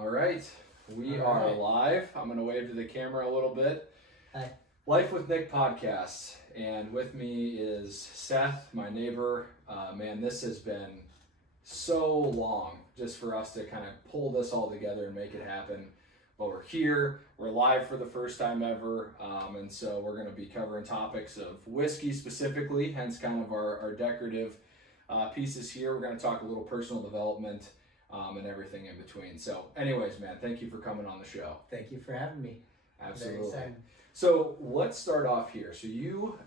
All right, we are live. I'm going to wave to the camera a little bit. Hi. Life with Nick podcast, and with me is Seth, my neighbor. Man, this has been so long just for us to kind of pull this all together and make it happen. But we're here, we're live for the first time ever, and so we're going to be covering topics of whiskey specifically, hence kind of our decorative pieces here. We're going to talk a little personal development and everything in between. So anyways, man, thank you for coming on the show. Thank you for having me. Absolutely. So let's start off here. So you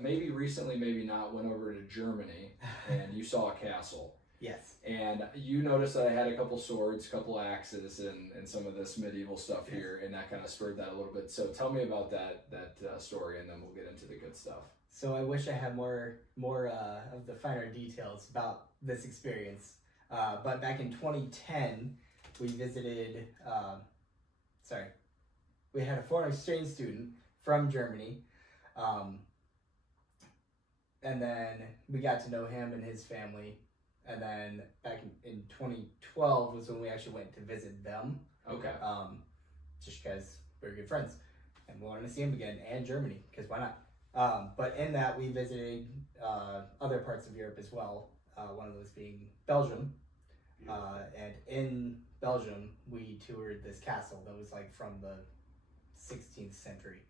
maybe recently, maybe not, went over to Germany and you saw a castle. Yes. And you noticed that I had a couple swords, a couple axes, and some of this medieval stuff here, and that kind of spurred that a little bit. So tell me about that story, and then we'll get into the good stuff. So I wish I had more of the finer details about this experience. But back in 2010, we visited, we had a foreign exchange student from Germany. And then we got to know him and his family. And then back in 2012 was when we actually went to visit them. Okay. Just because we were good friends. And we wanted to see him again, and Germany, because why not? But in that, we visited other parts of Europe as well. One of those being Belgium. And in Belgium, we toured this castle that was like from the 16th century.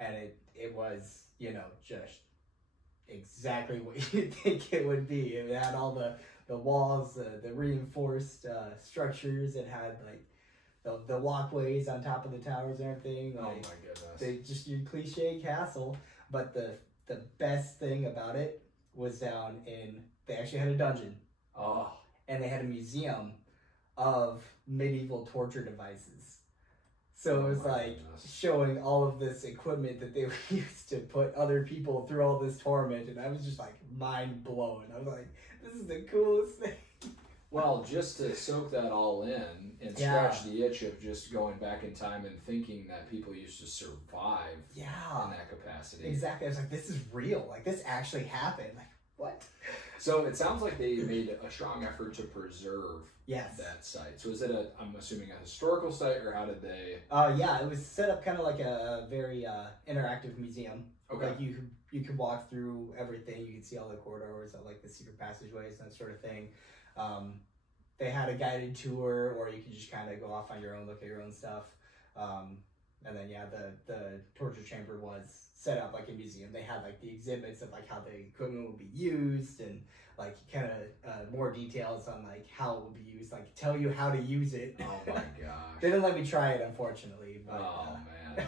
And it was, just exactly what you'd think it would be. It had all the walls, the reinforced structures. It had like the walkways on top of the towers and everything. Like, oh my goodness. Just your cliche castle. But the best thing about it was they actually had a dungeon. Oh. And they had a museum of medieval torture devices. So it was like showing all of this equipment that they used to put other people through all this torment. And I was just like mind blown. I was like, this is the coolest thing. Well, just to soak that all in and scratch the itch of just going back in time and thinking that people used to survive in that capacity. Exactly. I was like, this is real. Like, this actually happened. Like, what? So it sounds like they made a strong effort to preserve that site. So is it I'm assuming a historical site, or how did they? It was set up kind of like a very interactive museum. Okay. Like you could walk through everything. You could see all the corridors, like the secret passageways and that sort of thing. They had a guided tour, or you could just kind of go off on your own, look at your own stuff. And then the torture chamber was set up like a museum. They had like the exhibits of like how the equipment would be used, and like kind of more details on like how it would be used, like tell you how to use it. Oh my gosh. They didn't let me try it, unfortunately. But, man.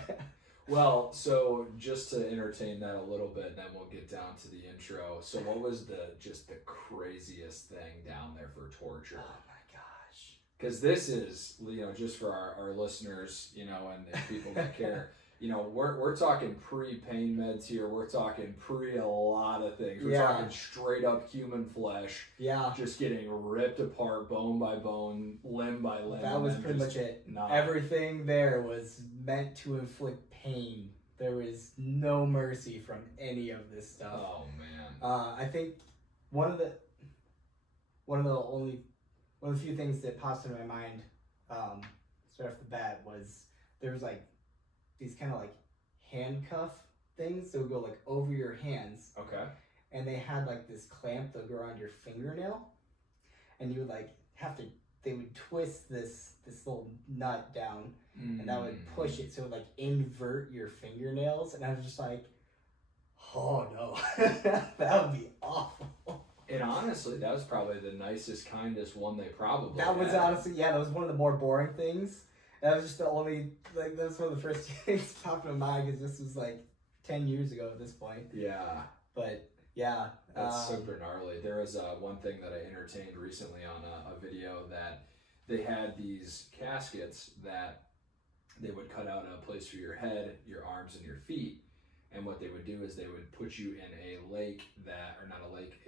Well, so just to entertain that a little bit, and then we'll get down to the intro. So what was the craziest thing down there for torture? Oh my gosh. Because this is, just for our listeners, and people that care, we're talking pre-pain meds here. We're talking a lot of things. We're talking straight up human flesh. Yeah. Just getting ripped apart, bone by bone, limb by limb. That was pretty much it. Everything there was meant to inflict pain. There was no mercy from any of this stuff. Oh man. I think one of the few things that pops into my mind, straight off the bat, was there was like these kind of like handcuff things that would go like over your hands. Okay. And they had like this clamp that would go around your fingernail, and you would like they would twist this little nut down, and that would push it so it would like invert your fingernails, and I was just like, oh no, that would be awful. And honestly, that was probably the nicest, kindest one they probably That was honestly, that was one of the more boring things. That was just the only, that was one of the first things that popped in my mind, because this was like 10 years ago at this point. Yeah. But yeah. That's super gnarly. There was one thing that I entertained recently on a video, that they had these caskets that they would cut out a place for your head, your arms, and your feet. And what they would do is they would put you in a lake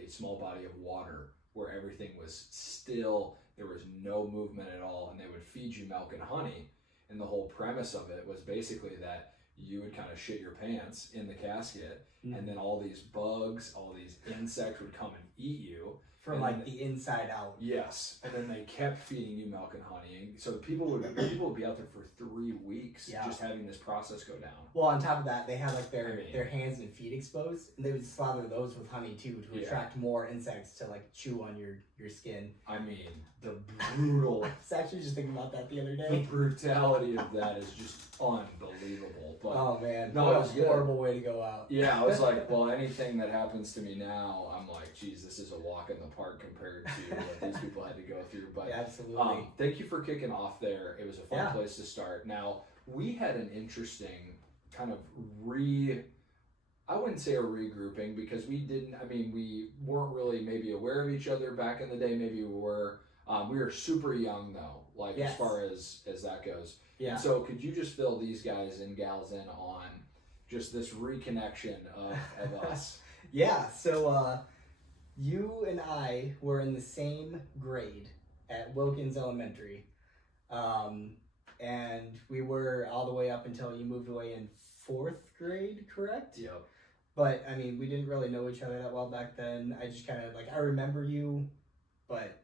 a small body of water where everything was still, there was no movement at all, and they would feed you milk and honey. And the whole premise of it was basically that you would kind of shit your pants in the casket, and then all these bugs, all these insects would come and eat you. From and like the inside out. Yes, and then they kept feeding you milk and honey, and so people would be out there for 3 weeks just having this process go down. Well, on top of that, they had like their hands and feet exposed, and they would slather those with honey too to attract more insects to like chew on your skin. I mean, the brutal. I was actually just thinking about that the other day. The brutality of that is just unbelievable. But oh man, no, what it was a horrible way to go out. Yeah, I was like, well, anything that happens to me now, I'm like, geez, this is a walk in the park compared to what these people had to go through. But yeah, absolutely. Thank you for kicking off there. It was a fun place to start. Now, we had an interesting kind of I wouldn't say a regrouping because we weren't really maybe aware of each other back in the day. Maybe we were. We were super young though, like as far as that goes. Yeah. And so could you just fill these guys and gals in on just this reconnection of us? Yeah. So you and I were in the same grade at Wilkins Elementary. And we were all the way up until you moved away in 4th grade, correct? Yep. But I mean, we didn't really know each other that well back then. I just kind of I remember you, but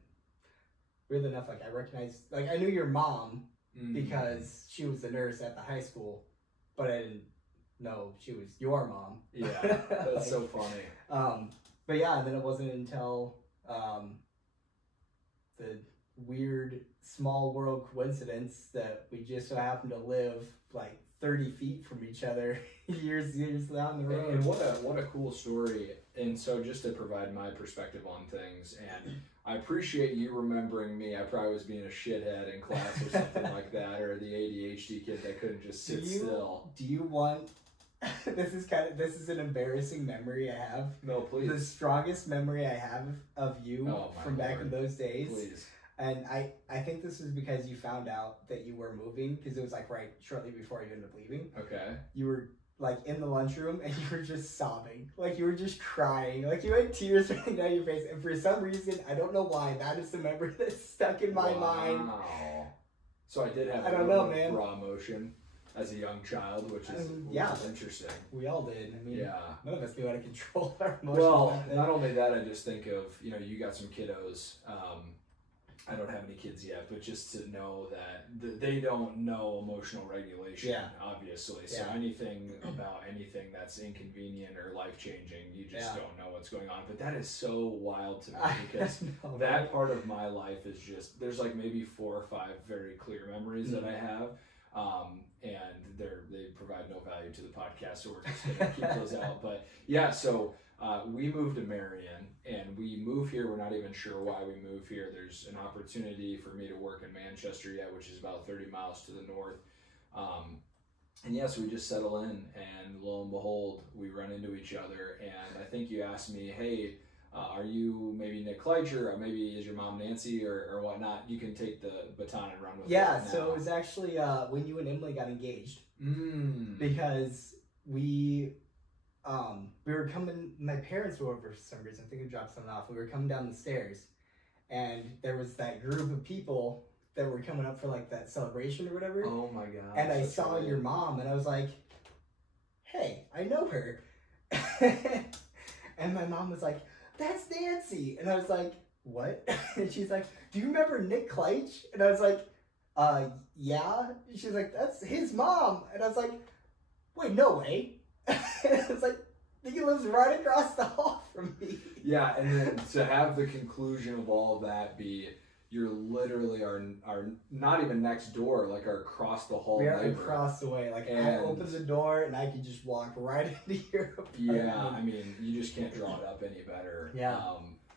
weirdly enough, I recognized, I knew your mom because she was the nurse at the high school, but I didn't know she was your mom. Yeah, that's so funny. But yeah, and then it wasn't until the weird small world coincidence that we just so happened to live 30 feet from each other years down the road. And what a cool story. And so just to provide my perspective on things, and I appreciate you remembering me. I probably was being a shithead in class or something like that, or the ADHD kid that couldn't just sit still. Do you want this is an embarrassing memory I have. No, please. The strongest memory I have of you from back in those days. Please. And I think this is because you found out that you were moving, because it was right shortly before you ended up leaving. Okay. You were in the lunchroom and you were just sobbing. You were just crying. You had tears running down your face. And for some reason, I don't know why, that is the memory that's stuck in my mind. So I did have raw emotion as a young child, which is interesting. We all did. I mean, yeah. None of us knew how to control our emotions. Well, not only that, I just think of, you got some kiddos. I don't have any kids yet, but just to know that they don't know emotional regulation, obviously. So anything about anything that's inconvenient or life-changing, you just don't know what's going on. But that is so wild to me because that part of my life is just, there's maybe 4 or 5 very clear memories that I have. And they provide no value to the podcast, so we're just going to keep those out. But yeah, so we moved to Marion, and we move here. We're not even sure why we move here. There's an opportunity for me to work in Manchester yet, which is about 30 miles to the north. And yes, we just settle in, and lo and behold, we run into each other. And I think you asked me, hey, are you maybe Nick Kleitcher, or maybe is your mom Nancy, or whatnot? You can take the baton and run with it. Yeah, so it was actually when you and Emily got engaged. Because we were coming, my parents were over for some reason. I think we dropped something off. We were coming down the stairs, and there was that group of people that were coming up for that celebration or whatever. Oh my God. And I saw your mom, and I was like, hey, I know her. And my mom was like, that's Nancy. And I was like, what? And she's like, do you remember Nick Kleitch? And I was like, yeah. And she's like, that's his mom. And I was like, wait, no way. And I was like, he lives right across the hall from me. Yeah, and then to have the conclusion of all of that be, you're literally our not even next door, our across the hall neighbor. We are across the way. I opened the door and I could just walk right into your apartment. Yeah, I mean, you just can't draw it up any better. Yeah.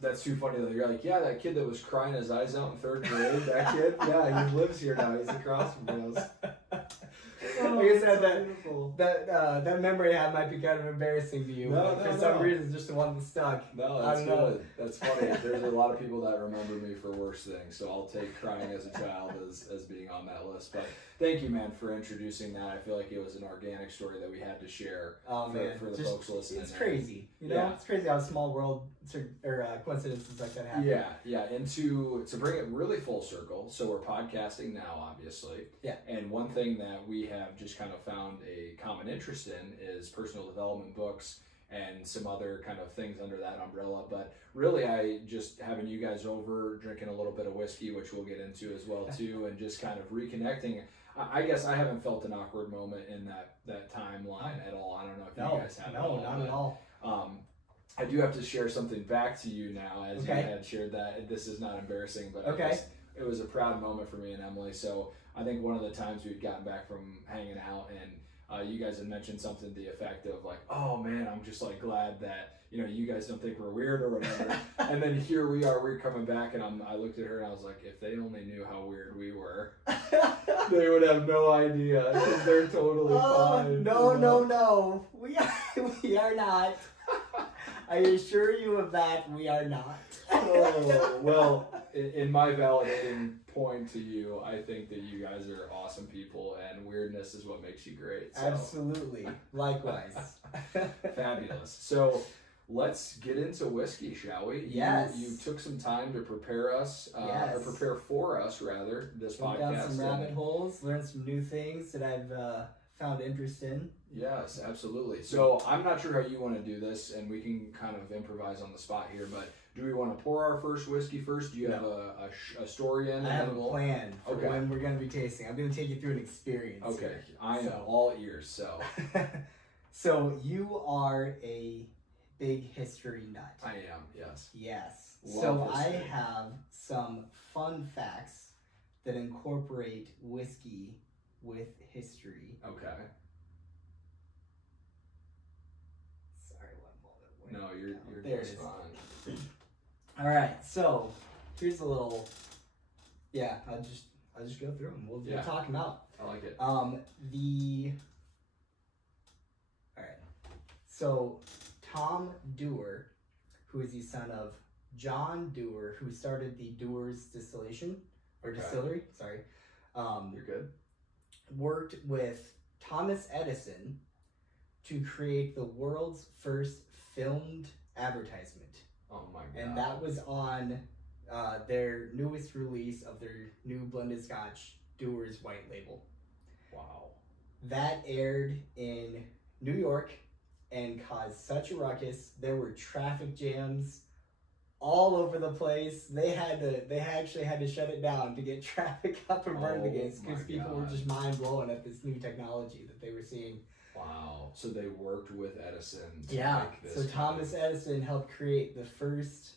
That's too funny though. You're like, yeah, that kid that was crying his eyes out in 3rd grade, that kid, yeah, he lives here now. He's across from us. Like I said, that memory I have might be kind of embarrassing to you. For some reason, just the one that stuck. No, that's good. That's funny. There's a lot of people that remember me for worse things, so I'll take crying as a child as being on that list. But thank you, man, for introducing that. I feel like it was an organic story that we had to share for the folks listening. It's crazy. It's crazy how small world or coincidences like that happen. Yeah. And to bring it really full circle, so we're podcasting now, obviously. Yeah. And one thing that we have just kind of found a common interest in is personal development books and some other kind of things under that umbrella. But really, I just having you guys over, drinking a little bit of whiskey, which we'll get into as well too, and just kind of reconnecting. I guess I haven't felt an awkward moment in that timeline at all. I don't know if you guys have. No, not at all. I do have to share something back to you now, as Okay. you had shared that. This is not embarrassing, but Okay. it was a proud moment for me and Emily. So I think one of the times we'd gotten back from hanging out, and you guys had mentioned something to the effect of like, "Oh man, I'm just like glad that you guys don't think we're weird or whatever." And then here we are, we're coming back, and I looked at her and I was like, "If they only knew how weird we were, they would have no idea because they're totally fine." No. We are not. I assure you of that, we are not. Oh, well, in my validating point to you, I think that you guys are awesome people, and weirdness is what makes you great. So. Absolutely. Likewise. Fabulous. So let's get into whiskey, shall we? Yes. You took some time to prepare us, Yes. or prepare for us, rather, this Went podcast. down some rabbit holes, learned some new things that I've found interest in. Yes, absolutely. So I'm not sure how you want to do this, and we can kind of improvise on the spot here, but do we want to pour our first whiskey first? Do you have a story in? I have a plan for Okay. when we're going to be tasting. I'm going to take you through an experience. Okay, here. I am So- all ears, so. So you are a big history nut. I am, yes. Yes. Love So I history. have some fun facts that incorporate whiskey with history. Okay. Sorry, one moment. No, you're There just it is. fine. All right. So here's a little. Yeah, I'll just go through them. We'll talk them out. I like it. All right. So Tom Dewar, who is the son of John Dewar, who started the Dewar's distillation or Okay. distillery. Sorry. You're good. Worked with Thomas Edison to create the world's first filmed advertisement. Oh my god. And that was on their newest release of their new blended scotch, Dewar's White Label. Wow. That aired in New York and caused such a ruckus. There were traffic jams all over the place. They actually had to shut it down to get traffic up and running again because my people were God. just mind blown at this new technology that they were seeing. Wow. So they worked with Edison to Yeah. make this. So Thomas Edison helped create the first,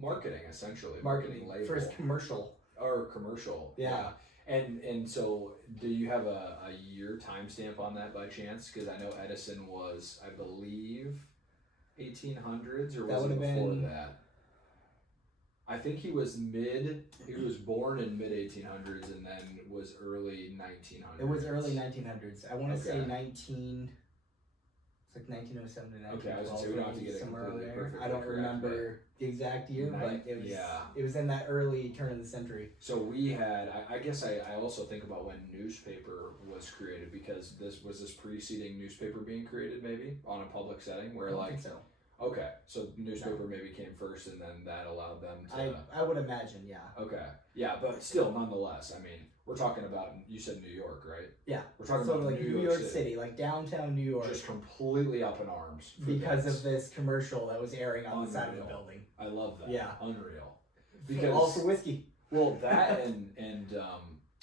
marketing, essentially. marketing label. first commercial. Or commercial. Yeah. And so do you have a year timestamp on that by chance? Because I know Edison was, I believe, 1800s, or was That it would have before been- that? I think he was born in mid 1800s and then was early 1900s. It was early 1900s. I want to say Okay. 1907 to 1912. Okay, I was gonna say, we don't have to get it somewhere completely around there. perfectly I don't correct, remember the exact year, but it was in that early turn of the century. So we had, I guess I also think about when newspaper was created, because this preceding newspaper being created, maybe on a public setting where I don't like, think so. okay, so newspaper maybe came first and then that allowed them to. I would imagine, yeah. Okay, yeah, but still, nonetheless, I mean, we're talking about, you said New York, right? Yeah. We're talking So about like New York City, like downtown New York, just completely up in arms for because this. of this commercial that was airing on the side of the Unreal. building. I love that. Yeah. Unreal. All for whiskey. Well, that and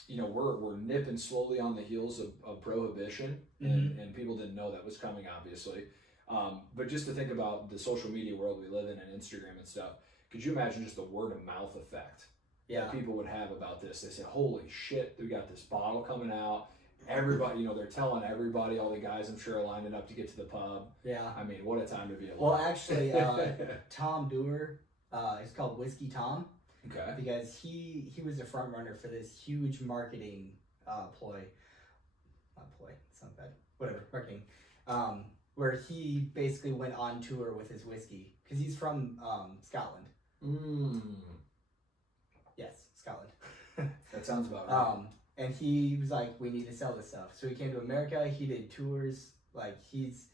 we're nipping slowly on the heels of prohibition, and people didn't know that was coming, obviously. But just to think about the social media world we live in and Instagram and stuff, could you imagine just the word of mouth effect Yeah. that people would have about this? They say, "Holy shit, we got this bottle coming out." Everybody, they're telling everybody, all the guys I'm sure are lining up to get to the pub. Yeah. I mean, what a time to be alive. Well, actually, Tom Dewar, it's called Whiskey Tom. Okay. Because he was a front runner for this huge marketing ploy. Not ploy, it's not bad. Whatever, marketing. Where he basically went on tour with his whiskey. Because he's from Scotland. Yes, Scotland. That sounds about right. And he was like, we need to sell this stuff. So he came to America, he did tours, like he's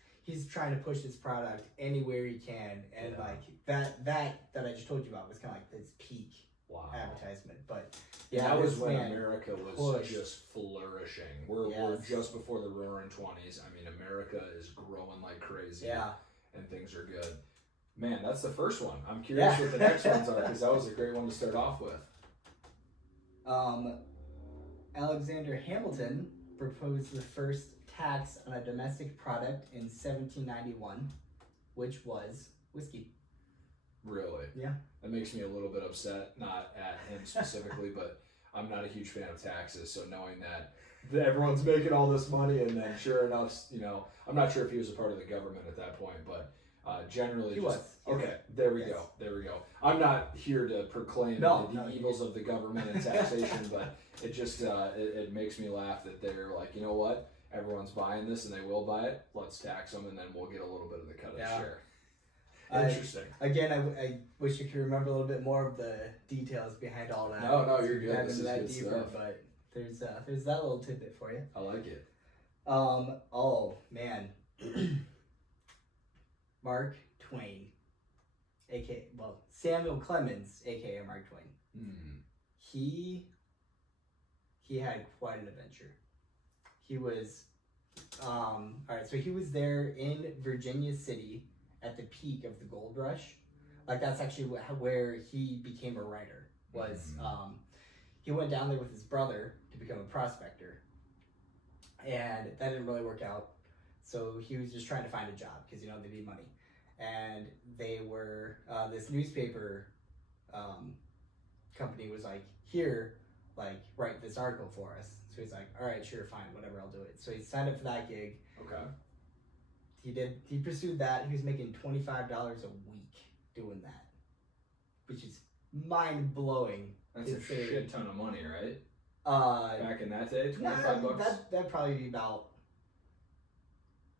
trying to push this product anywhere he can. And like that I just told you about was kind of like his peak advertisement. But yeah, that was when man America was pushed. just flourishing. We're just before the roaring 20s. I mean, America is growing like crazy. Yeah. And things are good. Man, that's the first one. I'm curious what the next ones are, because that was a great one to start off with. Alexander Hamilton proposed the first tax on a domestic product in 1791, which was whiskey. Really? Yeah. That makes me a little bit upset, not at him specifically, but I'm not a huge fan of taxes, so knowing that everyone's making all this money, and then sure enough, I'm not sure if he was a part of the government at that point, but generally He just... was. Okay, there we go. There we go. I'm not here to proclaim the evils of the government and taxation, but it just it makes me laugh that they're like, you know what? Everyone's buying this, and they will buy it. Let's tax them, and then we'll get a little bit of the cut of the share. Interesting. I wish you could remember a little bit more of the details behind all that. No, you're good. Dive This into is that good deeper, stuff. but there's that little tidbit for you. I like it. Oh man, Mark Twain, Samuel Clemens, aka Mark Twain. He had quite an adventure. He was so he was there in Virginia City at the peak of the gold rush. Like, that's actually where he became a writer. He went down there with his brother to become a prospector, and that didn't really work out. So he was just trying to find a job because they need money, and they were this newspaper company was like, here, like, write this article for us. So he's like, all right, sure, fine, whatever, I'll do it. So he signed up for that gig. Okay. He pursued that. He was making $25 a week doing that, which is mind blowing. That's a shit ton of money, right? Back in that day, $25. That'd probably be about,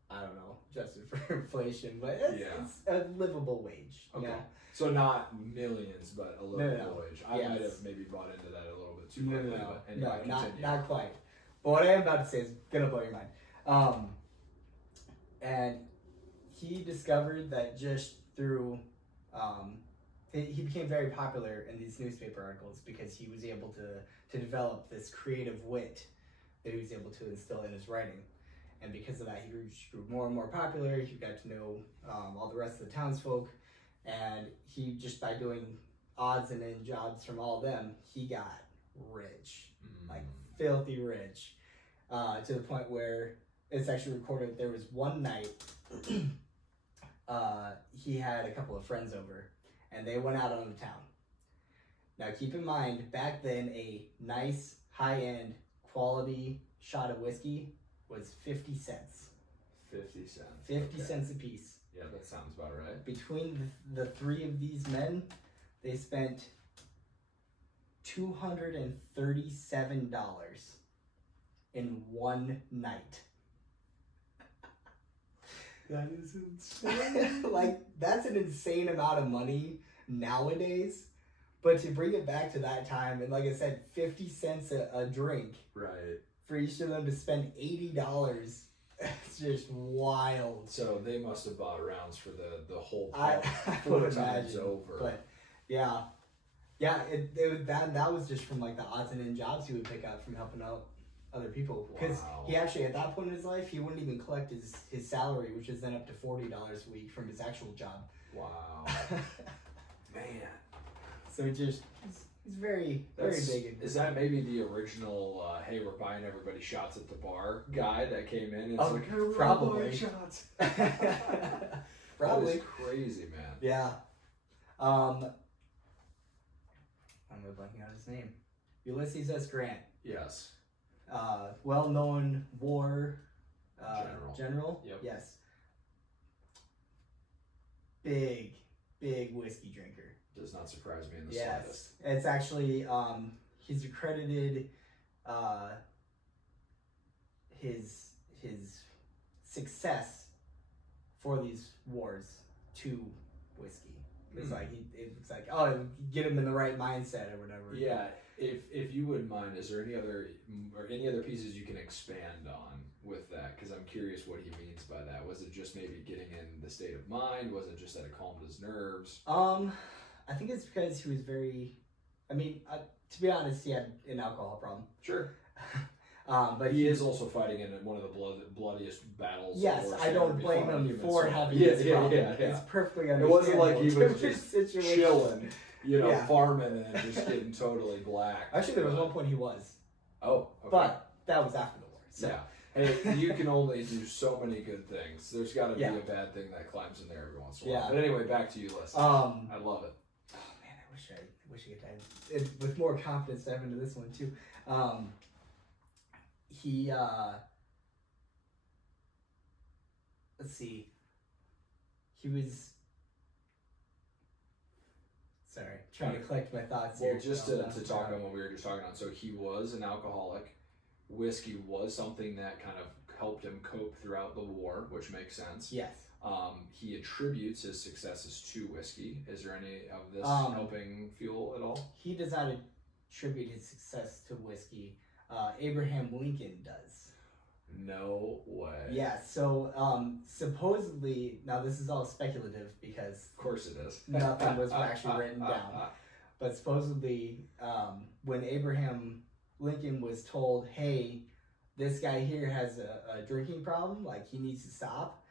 I don't know, adjusted for inflation, but it's a livable wage. Okay. So not millions, but a livable wage. I might have maybe bought into that a little bit too quickly. But anyway, not quite. But what I am about to say is gonna blow your mind. And he discovered that just through, he became very popular in these newspaper articles because he was able to develop this creative wit that he was able to instill in his writing. And because of that, he grew more and more popular. He got to know all the rest of the townsfolk. And he, just by doing odds and end jobs from all of them, he got rich. Like, filthy rich. To the point where it's actually recorded there was one night he had a couple of friends over, and they went out on the town. Now keep in mind, back then a nice high-end quality shot of whiskey was 50 cents. 50 cents. 50 cents a piece. Yeah, that sounds about right. Between the three of these men, they spent $237 in one night. That is insane. Like, that's an insane amount of money nowadays. But to bring it back to that time, and like I said, 50 cents a drink. Right. For each of them to spend $80. It's just wild. So they must have bought rounds for the whole I would imagine. Over. But yeah, it was that was just from like the odds and end jobs he would pick up from helping out other people. Because he actually, at that point in his life, he wouldn't even collect his salary, which is then up to $40 a week from his actual job. Wow. Man. So he's very big. Is that maybe the original, hey, we're buying everybody shots at the bar guy that came in? It's like, hey, we're probably buying shots. Probably. That is crazy, man. Yeah. I'm blanking out his name. Ulysses S Grant. Yes. Well-known war general. Yep. Yes. Big whiskey drinker. Does not surprise me in the slightest. It's actually he's accredited his success for these wars to whiskey. It's like get him in the right mindset or whatever. Yeah, if you wouldn't mind, is there any other pieces you can expand on with that? Because I'm curious what he means by that. Was it just maybe getting in the state of mind? Was it just that it calmed his nerves? I think it's because he was very I mean, to be honest, he had an alcohol problem. Sure. But he is also fighting in one of the bloodiest battles. Yes, I don't blame him for having this problem. Yeah. It's perfectly understandable. It wasn't like he was just situation. chilling, farming and just getting totally black. Actually, there was one point he was. Oh, okay. But that was after the war. So. Yeah. Hey, you can only do so many good things. There's got to be a bad thing that climbs in there every once in a while. But anyway, back to Ulysses. I love it. Oh man, I wish I could dive with more confidence dive into this one too. Let's see. He was. Sorry, trying to collect my thoughts here. Well, just to talk on what we were just talking on. So he was an alcoholic. Whiskey was something that kind of helped him cope throughout the war, which makes sense. Yes. He attributes his successes to whiskey. Is there any of this helping fuel at all? He does not attribute his success to whiskey. Abraham Lincoln does. No way. Yeah, so supposedly, now this is all speculative because... Of course it is. Nothing was actually written down. But supposedly, when Abraham Lincoln was told, hey, this guy here has a drinking problem, like he needs to stop,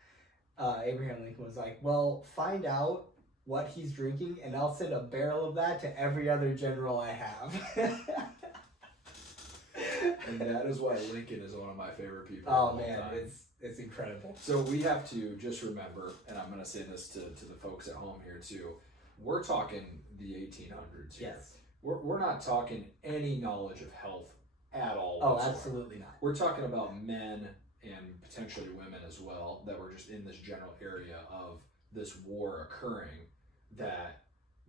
Abraham Lincoln was like, well, find out what he's drinking and I'll send a barrel of that to every other general I have. And that is why Lincoln is one of my favorite people. Oh man, it's incredible. So we have to just remember, and I'm going to say this to the folks at home here too, we're talking the 1800s here. Yes. We're not talking any knowledge of health at all. Oh, whatsoever. absolutely not. We're talking about men and potentially women as well that were just in this general area of this war occurring, that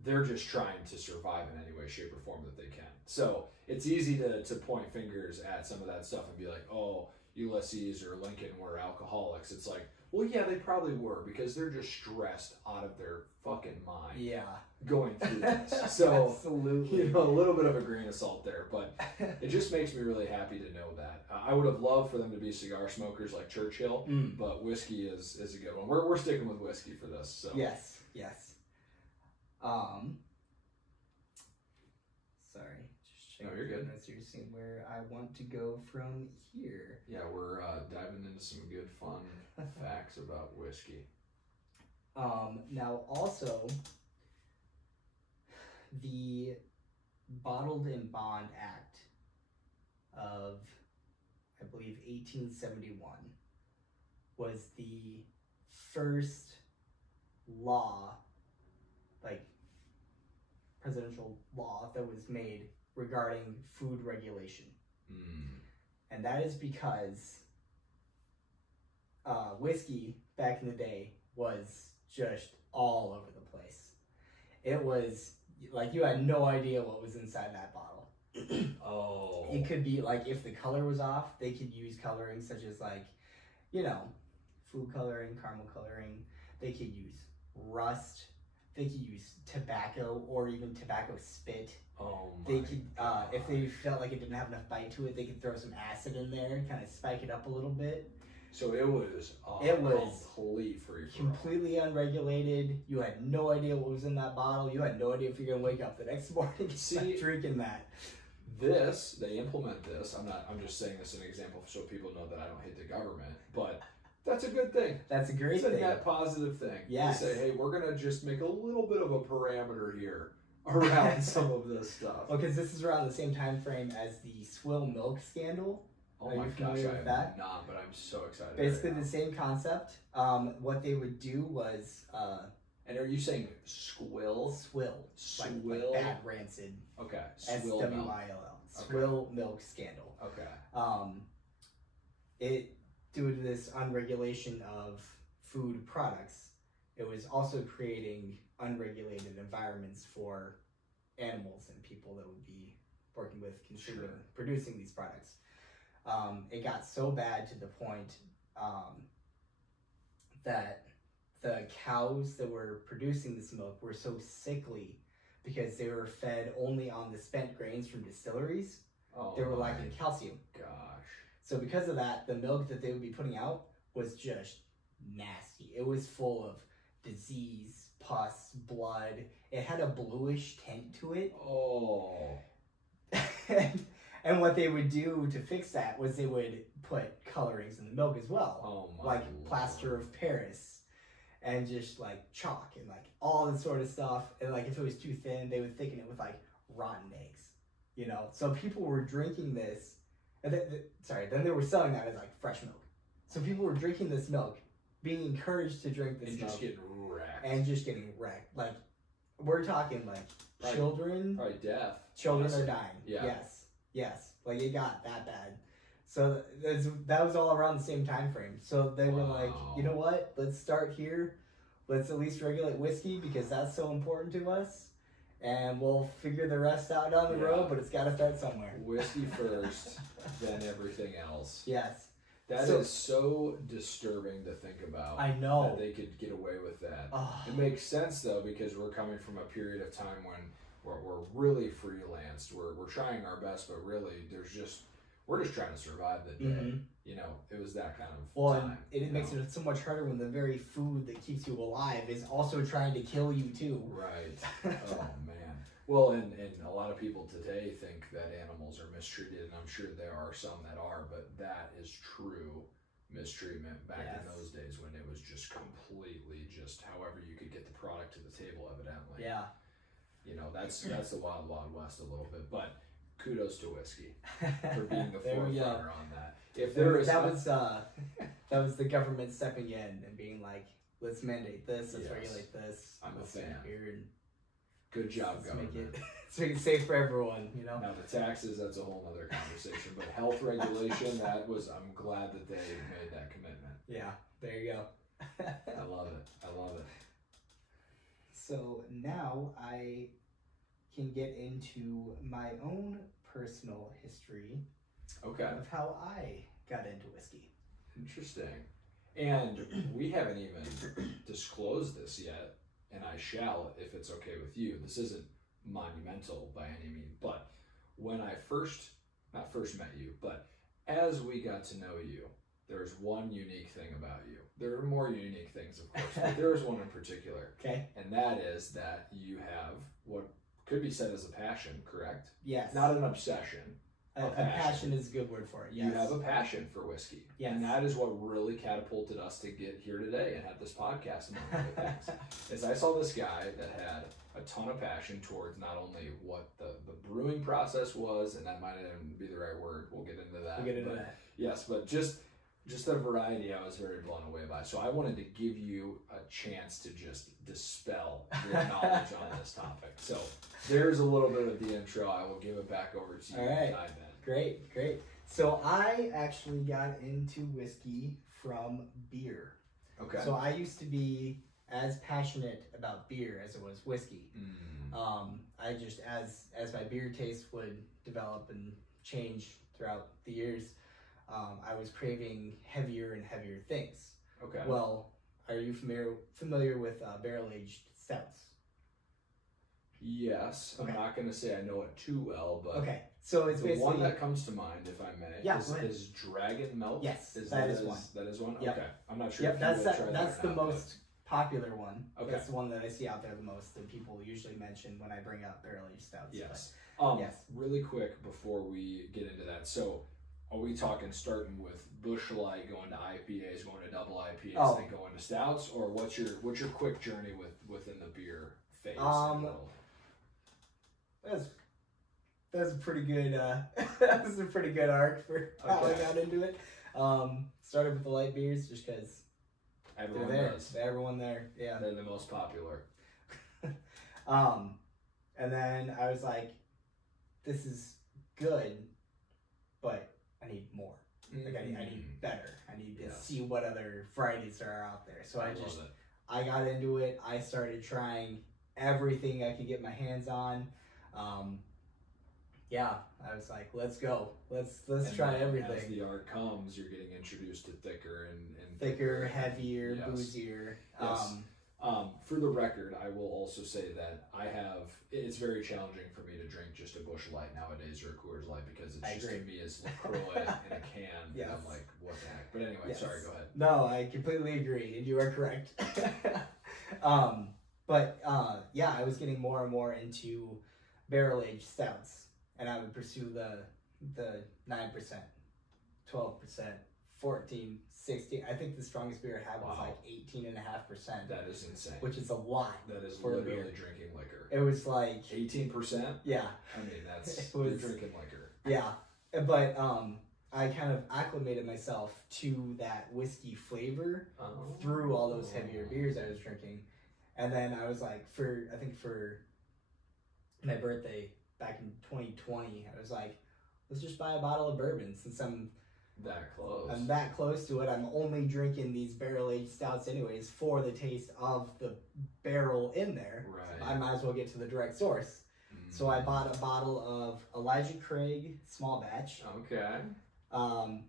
they're just trying to survive in any way, shape, or form that they can. So it's easy to point fingers at some of that stuff and be like, oh, Ulysses or Lincoln were alcoholics. It's like, well, yeah, they probably were, because they're just stressed out of their fucking mind. Yeah. Going through this. So, absolutely. A little bit of a grain of salt there, but it just makes me really happy to know that. I would have loved for them to be cigar smokers like Churchill, but whiskey is a good one. We're sticking with whiskey for this. So. Yes. Sorry. Just checking. No, you're good. Notes here, seeing where I want to go from here. Yeah, we're diving into some good fun facts about whiskey. Now also, the Bottled in Bond Act of, I believe, 1871 was the first law, like presidential law, that was made regarding food regulation. And that is because whiskey back in the day was just all over the place. It was like you had no idea what was inside that bottle. Oh. It could be like, if the color was off, they could use coloring such as like, food coloring, caramel coloring. They could use rust. They could use tobacco or even tobacco spit. Oh my They could, God. if they felt like it didn't have enough bite to it, they could throw some acid in there and kind of spike it up a little bit. So it was complete free for all. Completely unregulated. You had no idea what was in that bottle. You had no idea if you're gonna wake up the next morning and start drinking that. They implement this. I'm just saying this as an example so people know that I don't hate the government, but that's a good thing. That's a great thing. It's a net positive thing. Yes. They say, hey, we're gonna just make a little bit of a parameter here around some of this stuff. Well, because this is around the same time frame as the swill milk scandal. Oh Are my you gosh, familiar with I am that? not, but I'm so excited. Basically right now. the same concept. What they would do was And are you saying swill? swill. Swill? Like bad rancid. Okay. Swill milk. S-W-I-L-L. Swill milk scandal. Okay. It, due to this unregulation of food products, it was also creating unregulated environments for animals and people that would be working with consuming, producing these products. It got so bad to the point that the cows that were producing this milk were so sickly because they were fed only on the spent grains from distilleries. Oh, they were lacking calcium. Gosh. So because of that, the milk that they would be putting out was just nasty. It was full of disease, pus, blood. It had a bluish tint to it. Oh. And what they would do to fix that was they would put colorings in the milk as well. Oh my like Lord. plaster of Paris and just like chalk and like all this sort of stuff. And like if it was too thin, they would thicken it with like rotten eggs. You know, so people were drinking this, and then they were selling that as like fresh milk. So people were drinking this milk, being encouraged to drink this And milk, just getting wrecked. and just getting wrecked. Like we're talking like Probably- children. Probably death. Children honestly. are dying. Yeah. Yes. Like it got that bad. So that was all around the same time frame. So they were like, Wow. you know what? Let's start here. Let's at least regulate whiskey because that's so important to us. And we'll figure the rest out down the Yeah. road, but it's got to start somewhere. Whiskey first, then everything else. Yes. That is so disturbing to think about. I know. That they could get away with that. Oh. It makes sense though because we're coming from a period of time when we're really freelanced. We're trying our best, but really we're just trying to survive the day. Mhm. You know, it was that kind of Well, time. and it makes it so much harder when the very food that keeps you alive is also trying to kill you too. Right. Oh man. Well, and a lot of people today think that animals are mistreated, and I'm sure there are some that are, but that is true mistreatment back in those days when it was just completely just however you could get the product to the table, evidently. Yeah. You know, that's the wild, wild west a little bit, but kudos to whiskey for being the There we go. forerunner on that. If there is that was the government stepping in and being like, let's mandate this, let's Yes. regulate this. I'm a let's fan. Here and good job, let's government. let's make it safe for everyone, you know? Now the taxes, that's a whole other conversation, but health regulation, I'm glad that they made that commitment. Yeah, there you go. I love it. I love it. So now I can get into my own personal history Okay. of how I got into whiskey. Interesting. And we haven't even disclosed this yet, and I shall if it's okay with you. This isn't monumental by any means, but when I not first met you, but as we got to know you, there's one unique thing about you. There are more unique things, of course, but there's one in particular. Okay. And that is that you have what could be said as a passion, correct? Yes. Not an obsession. A passion is a good word for it. Yes. You have a passion for whiskey. Yes. And that is what really catapulted us to get here today and have this podcast among other things. Is I saw this guy that had a ton of passion towards not only what the brewing process was, and that might not even be the right word. We'll get into that. We'll get into that. Yes, but just the variety I was very blown away by. So I wanted to give you a chance to just dispel your knowledge on this topic. So there's a little bit of the intro. I will give it back over to you. All right. To dive in. Great. So I actually got into whiskey from beer. Okay. So I used to be as passionate about beer as it was whiskey. I just as my beer taste would develop and change throughout the years, I was craving heavier and heavier things. Okay. Well, are you familiar with barrel-aged stouts? Yes. Okay. I'm not going to say I know it too well, but Okay, so it's the basically one that comes to mind, if I may, Yeah, go ahead. is Dragon Milk. Yes, Is that is one. That is one? Yep. Okay. I'm not sure Yep, if you that's would try that's that the or not, most popular one. Okay. That's the one that I see out there the most that people usually mention when I bring up barrel-aged stouts. but yes. yes. Really quick before we get into that. So, are we talking starting with Busch Light, going to IPAs, going to double IPAs, Oh. then going to stouts, or what's your quick journey within the beer phase? world? That's a pretty good that was a pretty good arc for how I Okay. got into it. Started with the light beers just because Everyone they're there. does. Everyone there, yeah. They're the most popular. And then I was like, this is good, but I need more. Like I need better. I need to Yes. see what other varieties there are out there. So I love it. I got into it. I started trying everything I could get my hands on. Yeah, I was like, let's go. Let's And try then everything. As the art comes, you're getting introduced to thicker and Thicker, heavier, Yes. boozier. Yes. For the record, I will also say that it's very challenging for me to drink just a Busch Light nowadays or a Coors Light because it's I just agree. to me as LaCroix in a can. Yes. And I'm like, what the heck? But anyway, Yes. sorry, go ahead. No, I completely agree, and you are correct. But yeah, I was getting more and more into barrel aged stouts, and I would pursue the 9%, 12%, 14, 16. I think the strongest beer I had was like 18.5%. That is insane. Which is a lot. That is for literally a beer. drinking liquor. It was like 18%. Yeah. I mean, that's you're drinking liquor. Yeah, but I kind of acclimated myself to that whiskey flavor through all those heavier beers I was drinking, and then I was like, for my birthday back in 2020, I was like, let's just buy a bottle of bourbon since I'm that close to it. I'm only drinking these barrel aged stouts anyways for the taste of the barrel in there. Right. So I might as well get to the direct source. So I bought a bottle of Elijah Craig small batch. Okay.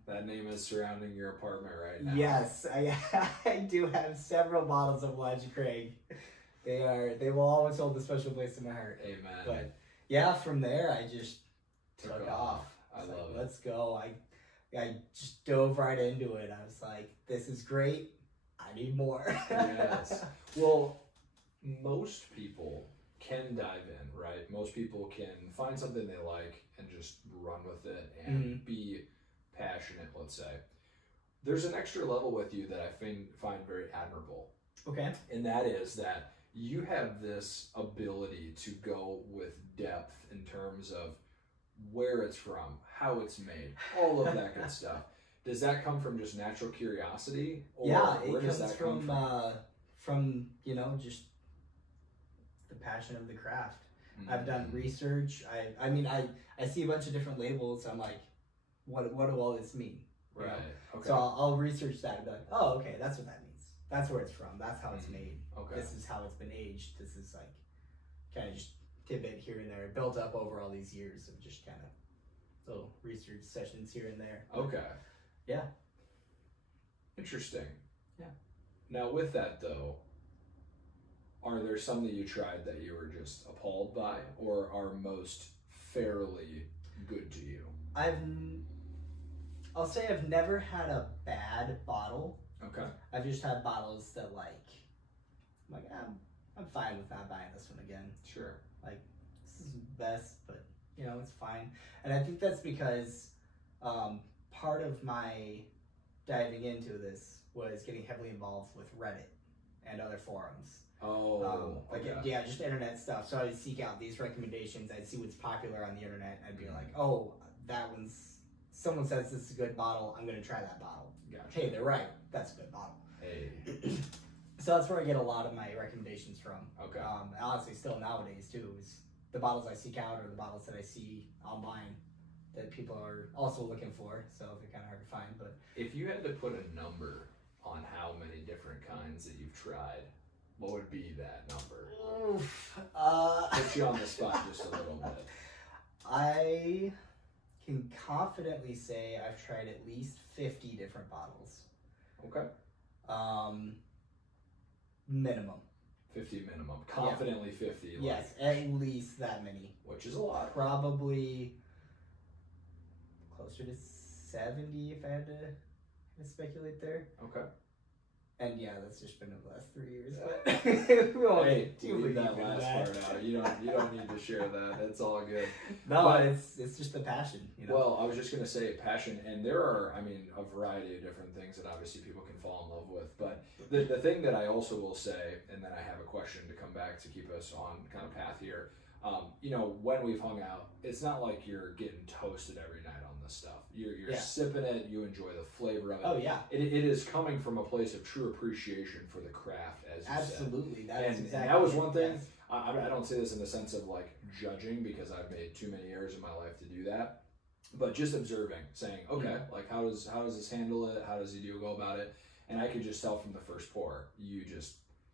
That name is surrounding your apartment right now. Yes, I do have several bottles of Elijah Craig. They will always hold a special place in my heart. Amen. But yeah, from there I just took off. I love it. Let's go. I just dove right into it. I was like, this is great. I need more. Yes. Well, most people can dive in, right? Most people can find something they like and just run with it and be passionate, let's say. There's an extra level with you that I find very admirable. Okay. And that is that you have this ability to go with depth in terms of where it's from, how it's made, all of that good stuff. Does that come from just natural curiosity? Or yeah, where it does comes that come from just the passion of the craft. I've done research. I mean I see a bunch of different labels. I'm like, what do all this mean? Right. Okay. So I'll research that and be like, oh, okay, that's what that means. That's where it's from. That's how it's made. Okay. This is how it's been aged. This is like kind of just tidbit here and there, built up over all these years of just kind of little research sessions here and there. Okay. Yeah. Interesting. Yeah. Now with that though, are there some that you tried that you were just appalled by, or are most fairly good to you? I'll say I've never had a bad bottle. Okay. I've just had bottles that I'm I'm fine with not buying this one again. Sure. Like, this is best, but it's fine. And I think that's because part of my diving into this was getting heavily involved with Reddit and other forums. Just internet stuff. So I'd seek out these recommendations. I'd see what's popular on the internet. And I'd be like, oh, someone says this is a good bottle. I'm going to try that bottle. Gotcha. Hey, they're right. That's a good bottle. Hey. So that's where I get a lot of my recommendations from. Okay. Honestly, still nowadays too, is the bottles I seek out or the bottles that I see online that people are also looking for. So they're kind of hard to find. But if you had to put a number on how many different kinds that you've tried, what would be that number? Oof. Put you on the spot just a little bit. I can confidently say I've tried at least 50 different bottles. Okay. Minimum. 50 minimum. Confidently 50. Yes, at least that many. Which is a lot. Probably closer to 70 if I had to speculate there. Okay. And yeah, that's just been over the last 3 years. But we won't leave that last part out. You don't need to share that. It's all good. No, but it's just the passion. Well, I was just gonna say passion, and there are, a variety of different things that obviously people can fall in love with. But the thing that I also will say, and then I have a question to come back to keep us on kind of path here. When we've hung out, it's not like you're getting toasted every night on this stuff. You're sipping it, you enjoy the flavor of it. Oh yeah. It is coming from a place of true appreciation for the craft, as you Absolutely. said. And that was one thing. Yes. I don't say this in the sense of like judging, because I've made too many errors in my life to do that. But just observing, saying, okay, like how does this handle it? How does he go about it? And I could just tell from the first pour, you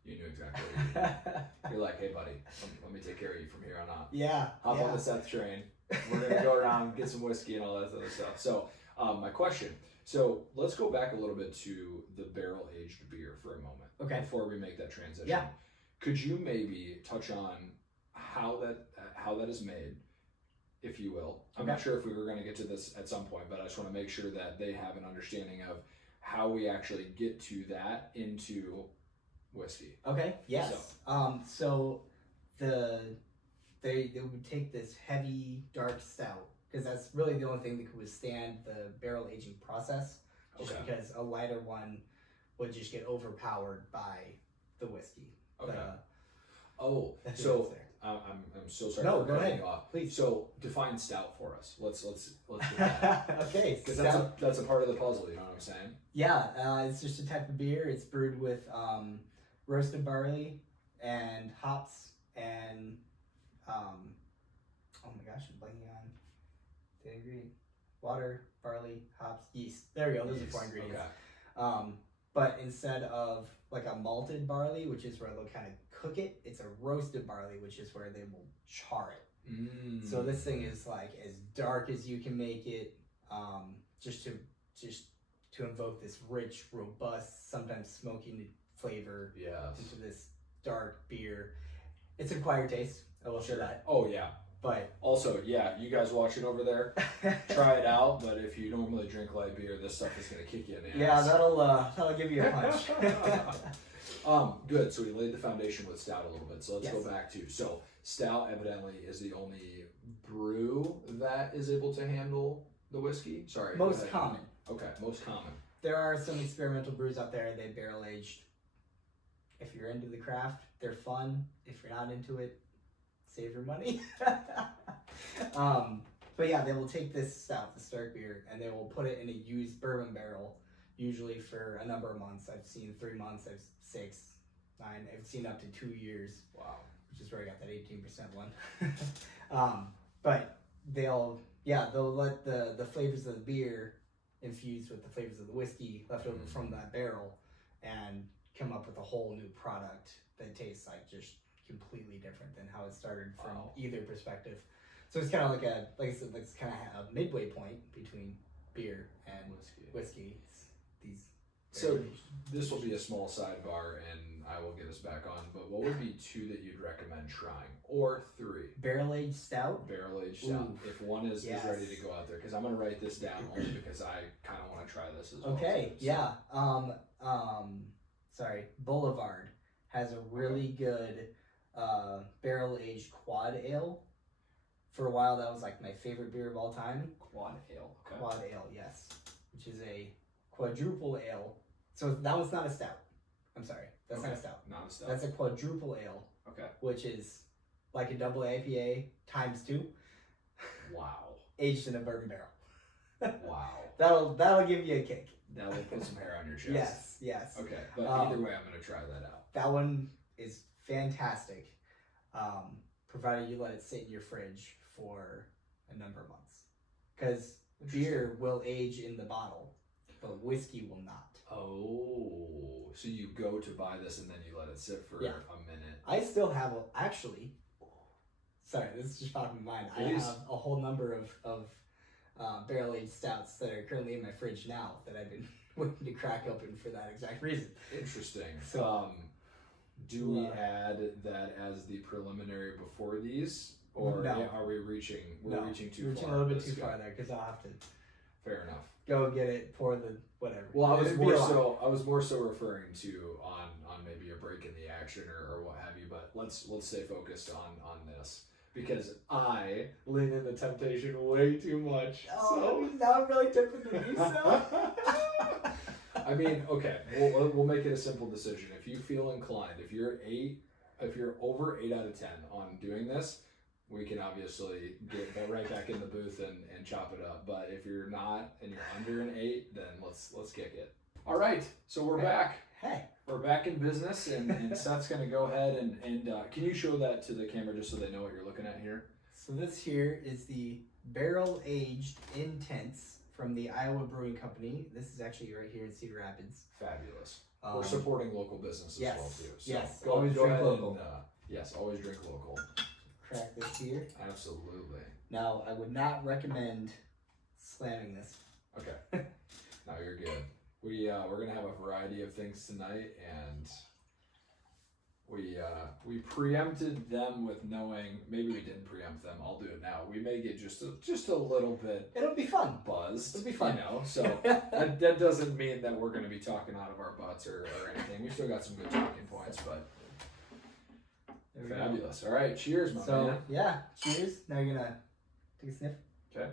knew exactly what you did. You're like, hey buddy, let me take care of you from here on out. Yeah. Hop on the Seth train. We're gonna go around, get some whiskey and all that other stuff. So my question. So let's go back a little bit to the barrel aged beer for a moment. Okay. Before we make that transition. Yeah. Could you maybe touch on how that is made, if you will? I'm not sure if we were going to get to this at some point, but I just want to make sure that they have an understanding of how we actually get to that into whiskey. Okay. Yes. So they would take this heavy dark stout because that's really the only thing that could withstand the barrel aging process. Just because a lighter one would just get overpowered by the whiskey. Okay. I'm so sorry. No, for go cutting ahead. you off. Please. So define stout for us. Let's get that. Okay. Because that's a part of the puzzle. You know what I'm saying? Yeah. It's just a type of beer. It's brewed with roasted barley and hops and oh my gosh, I'm blanking on the ingredient. Water, barley, hops, yeast. There we go. Those are 4 ingredients. Okay. But instead of like a malted barley, which is where they'll kind of cook it, it's a roasted barley, which is where they will char it. So this thing is like as dark as you can make it, just to invoke this rich, robust, sometimes smoky flavor into this dark beer. It's an acquired taste. I will say that. Oh yeah. But also, you guys watching over there, try it out. But if you normally drink light beer, this stuff is gonna kick you in the ass. Yeah, that'll give you a punch. Good. So we laid the foundation with stout a little bit. So let's Yes. go back to stout. Evidently, is the only brew that is able to handle the whiskey. Sorry. Most common. Okay, most common. There are some experimental brews out there. They barrel aged. If you're into the craft, they're fun. If you're not into it, save your money. But yeah, they will take this stout, the dark beer, and they will put it in a used bourbon barrel, usually for a number of months. I've seen 3 months, I've 6, 9, I've seen up to 2 years. Wow. Which is where I got that 18% one. But they'll let the flavors of the beer infuse with the flavors of the whiskey left over from that barrel and come up with a whole new product that tastes like just completely different than how it started from either perspective. So it's kind of like I said, it's kind of a midway point between beer and whiskey. So this will be a small sidebar, and I will get us back on. But what would be 2 that you'd recommend trying, or 3? Barrel aged stout. Barrel aged stout. If one is ready to go out there, because I'm going to write this down only because I kind of want to try this as well. Okay. Too, so. Boulevard has a really good barrel aged quad ale. For a while, that was like my favorite beer of all time. Quad ale. Okay. Quad ale, yes, which is a quadruple ale. So that one's not a stout. I'm sorry, that's not a stout. Not a stout. That's a quadruple ale. Okay. Which is like a double IPA times 2. Wow. Aged in a bourbon barrel. Wow. That'll give you a kick. That will put some hair on your chest. Yes. Okay, but either way, I'm going to try that out. That one is fantastic, provided you let it sit in your fridge for a number of months. Because beer will age in the bottle, but whiskey will not. Oh, so you go to buy this and then you let it sit for a minute. I still have sorry, this just popped in my mind. Please. I have a whole number of barrel aged stouts that are currently in my fridge now that I've been waiting to crack open for that exact reason. Interesting. So, do we add that as the preliminary before these, or are we reaching? We're reaching too far. Reaching a little bit too far there because I'll have to. Fair enough. Go get it. Pour the whatever. Well, I was more so referring to on maybe a break in the action or what have you. But let's stay focused on this. Because I lean into temptation way too much. Oh, now I'm really tempted to do so. I mean, okay, we'll make it a simple decision. If you feel inclined, if you're over 8 out of 10 on doing this, we can obviously get right back in the booth and chop it up. But if you're not and you're under an 8, then let's kick it. All right, so we're back. Hey. We're back in business, and Seth's going to go ahead and can you show that to the camera just so they know what you're looking at here? So this here is the Barrel Aged Intense from the Iowa Brewing Company. This is actually right here in Cedar Rapids. Fabulous. We're supporting local business as well, too. So yes, always drink local. Yes, always drink local. Crack this here. Absolutely. Now, I would not recommend slamming this. Okay. No, you're good. We're gonna have a variety of things tonight, and we preempted them with knowing. Maybe we didn't preempt them. I'll do it now. We may get just a little bit. It'll be fun. Buzzed. It'll be fun. You know, so that doesn't mean that we're going to be talking out of our butts or anything. We still got some good talking points, but fabulous. All right, cheers, my man. Yeah, cheers. Now you're gonna take a sniff. Okay.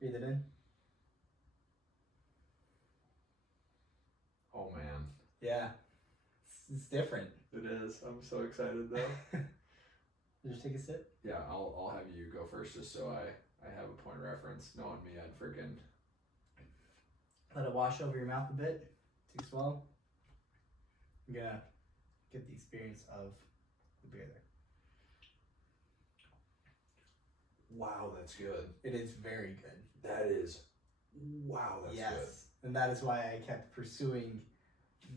Breathe it in. Oh man. Yeah, it's different. It is. I'm so excited though. Just take a sip. Yeah, I'll have you go first just so I have a point of reference. Knowing me, I'd freaking let it wash over your mouth a bit. Take a swallow. You're gonna get the experience of the beer there. Wow, that's good. It is very good. That is wow, that's yes. good. And that is why I kept pursuing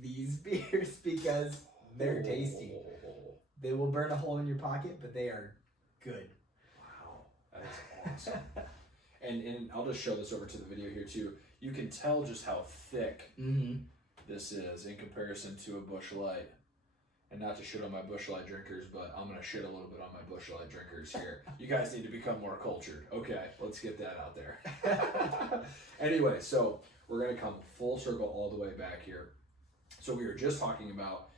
these beers because they're tasty. They will burn a hole in your pocket, but they are good. Wow, that is awesome. and I'll just show this over to the video here too. You can tell just how thick this is in comparison to a Busch Light. And not to shit on my Busch Light drinkers, but I'm going to shit a little bit on my Busch Light drinkers here. You guys need to become more cultured. Okay, let's get that out there. Anyway, so we're going to come full circle all the way back here. So we were just talking about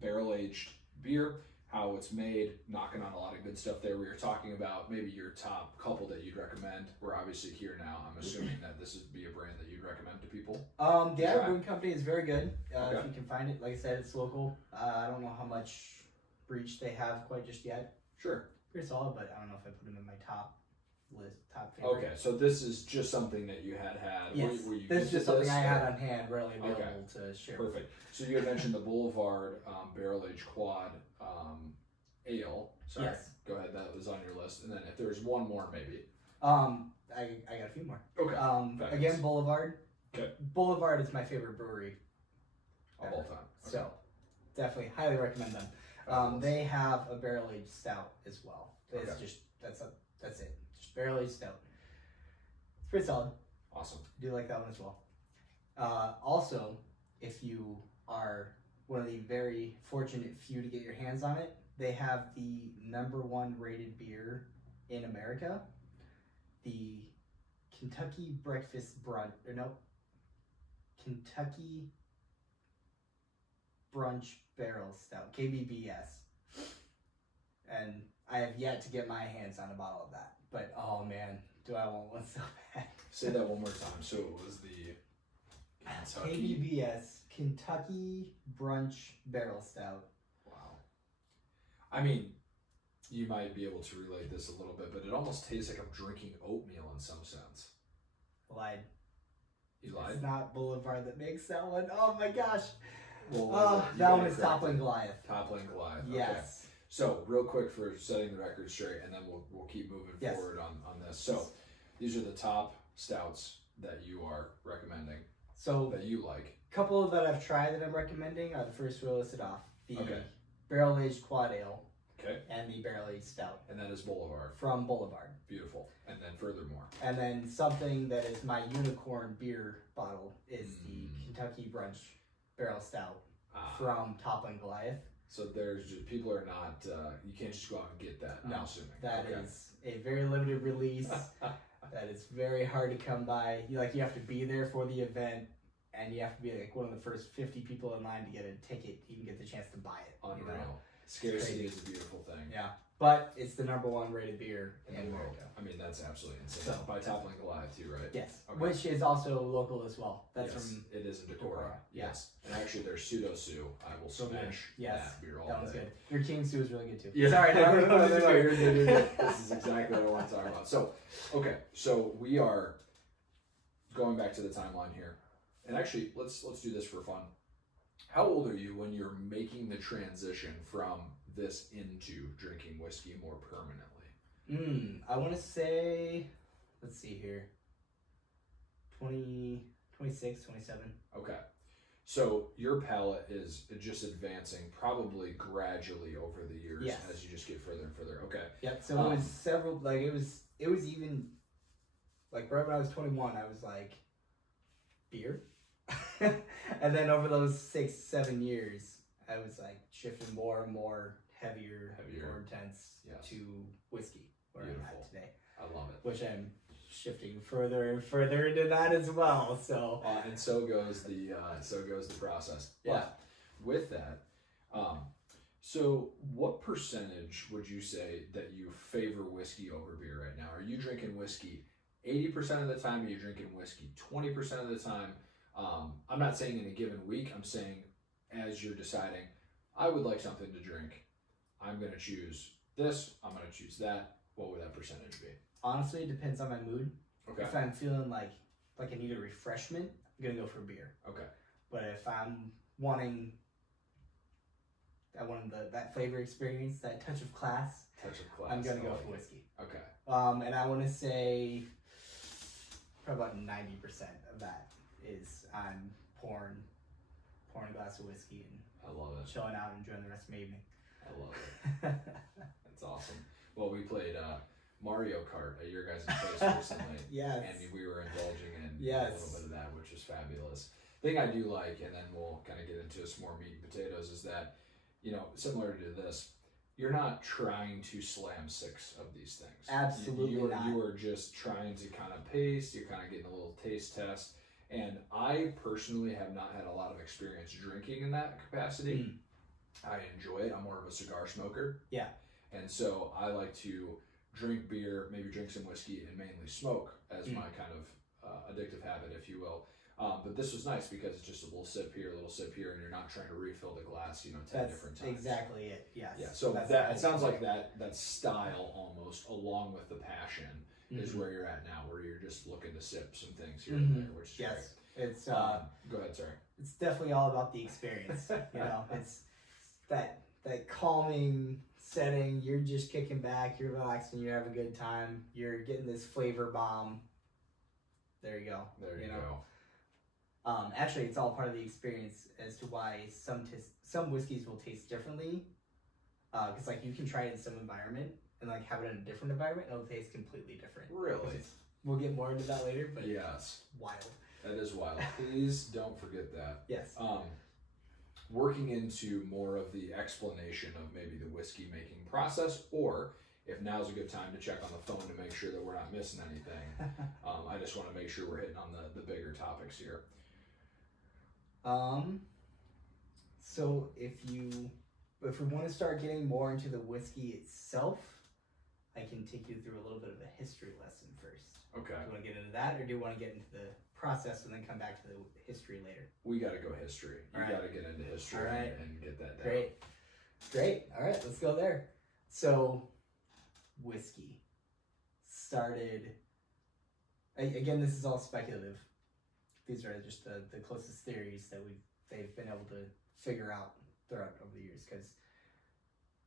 barrel-aged beer, how it's made, knocking on a lot of good stuff there. We were talking about maybe your top couple that you'd recommend. We're obviously here now. I'm assuming that this would be a brand that you'd recommend to people. The Irish Brewing Company is very good. If you can find it. Like I said, it's local. I don't know how much reach they have quite just yet. Sure. Pretty solid, but I don't know if I put them in my top favorite. Okay, so this is just something that you had. Yes, this is just something I had on hand, readily available to share. Perfect. So you had mentioned the Boulevard Barrel Aged Quad Ale. Sorry. Yes. Go ahead. That was on your list. And then if there's one more, maybe. I got a few more. Okay. Again, Boulevard. Okay. Boulevard is my favorite brewery of all time. Okay. So definitely highly recommend them. They have a barrel aged stout as well. It's just that's it. Just barrel aged stout. It's pretty solid. Awesome. I do like that one as well. Also, if you are one of the very fortunate few to get your hands on it, they have the #1 rated beer in America, the Kentucky Kentucky Brunch Barrel Stout, KBBS. And I have yet to get my hands on a bottle of that. But oh man, do I want one so bad. Say that one more time. So it was the KBBS, Kentucky Brunch Barrel Stout. Wow. I mean, you might be able to relate this a little bit, but it almost tastes like I'm drinking oatmeal in some sense. Lied. You lied? It's not Boulevard that makes that one. Oh my gosh. Well, that one is Toppling Goliath. Toppling Goliath. Yes. Okay. So real quick for setting the record straight, and then we'll keep moving forward on this. So these are the top stouts that you are recommending. So that you like. Couple that I've tried that I'm recommending are the first two listed off. The Barrel Aged Quad Ale. Okay. And the Barrel Aged Stout. And that is Boulevard. From Boulevard. Beautiful. And then furthermore. And then something that is my unicorn beer bottle is the Kentucky Brunch Barrel Stout from Toppling Goliath. So there's just, people are not, you can't just go out and get that, I'm assuming. That is a very limited release. That is very hard to come by. You have to be there for the event, and you have to be like one of the first 50 people in line to get a ticket to even get the chance to buy it. Unreal. You know? Scarcity is a beautiful thing. Yeah. But it's the #1 rated beer in America. I mean, that's absolutely insane. By Toppling Goliath too, right? Yes. Okay. Which is also local as well. That's from it is in Decorah. Yes. And actually their pseudo sue, I will smash that beer all day. That one's good. Your King Sue is really good too. Yeah. Sorry, no, you're good. This is exactly what I want to talk about. So, okay, so we are going back to the timeline here. And actually, let's do this for fun. How old are you when you're making the transition from this into drinking whiskey more permanently? I want to say, let's see here, 26, 27. Okay. So your palate is just advancing probably gradually over the years as you just get further and further. Okay. Yep. So it was several, it was even, right when I was 21, I was like, beer? And then over those 6-7 years, I was like shifting more and more heavier. More intense Yes. to whiskey where I'm at today. I love it. Which I'm shifting further and further into that as well. So and so goes the process. Yeah. But with that, so what percentage would you say that you favor whiskey over beer right now? Are you drinking whiskey 80% of the time? Are you drinking whiskey 20% of the time? I'm not saying in a given week. I'm saying as you're deciding, I would like something to drink. I'm going to choose this. I'm going to choose that. What would that percentage be? Honestly, it depends on my mood. Okay. If I'm feeling like I need a refreshment, I'm going to go for beer. Okay. But if I'm wanting that flavor experience, that touch of class, I'm going to go for whiskey. Okay. And I want to say probably about 90% of that is I'm pouring a glass of whiskey and I love it. Chilling out and enjoying the rest of my evening. I love it. That's awesome. Well, we played Mario Kart at your guys' place recently. Yes. And we were indulging in yes. a little bit of that, which was fabulous. Thing I do like, and then we'll kind of get into some more meat and potatoes, is that, similar to this, you're not trying to slam 6 of these things. Absolutely not. You are just trying to kind of pace. You're kind of getting a little taste test. And I personally have not had a lot of experience drinking in that capacity. I enjoy it. I'm more of a cigar smoker. Yeah. And so I like to drink beer, maybe drink some whiskey, and mainly smoke as my kind of addictive habit, if you will. But this was nice because it's just a little sip here, and you're not trying to refill the glass, 10 different times. Exactly it. Yes. Yeah. So it sounds like that style almost, along with the passion, is where you're at now, where you're just looking to sip some things here and there, which is great. It's go ahead, sorry. It's definitely all about the experience. It's that calming setting. You're just kicking back, you're relaxing, you're having a good time, you're getting this flavor bomb. There you go. There you go. Actually, it's all part of the experience as to why some whiskeys will taste differently. Because you can try it in some environment and have it in a different environment, and it'll taste completely different. Really? We'll get more into that later, but yes, wild. That is wild. Please don't forget that. Yes. Working into more of the explanation of maybe the whiskey making process, or if now's a good time to check on the phone to make sure that we're not missing anything. I just want to make sure we're hitting on the bigger topics here. So if we want to start getting more into the whiskey itself, I can take you through a little bit of a history lesson first. Okay. Do you want to get into that, or do you want to get into the process and then come back to the history later? We got to go history. You got to get into history and get that down. Great. All right, let's go there. So, whiskey started. Again, this is all speculative. These are just the closest theories that they've been able to figure out throughout over the years, because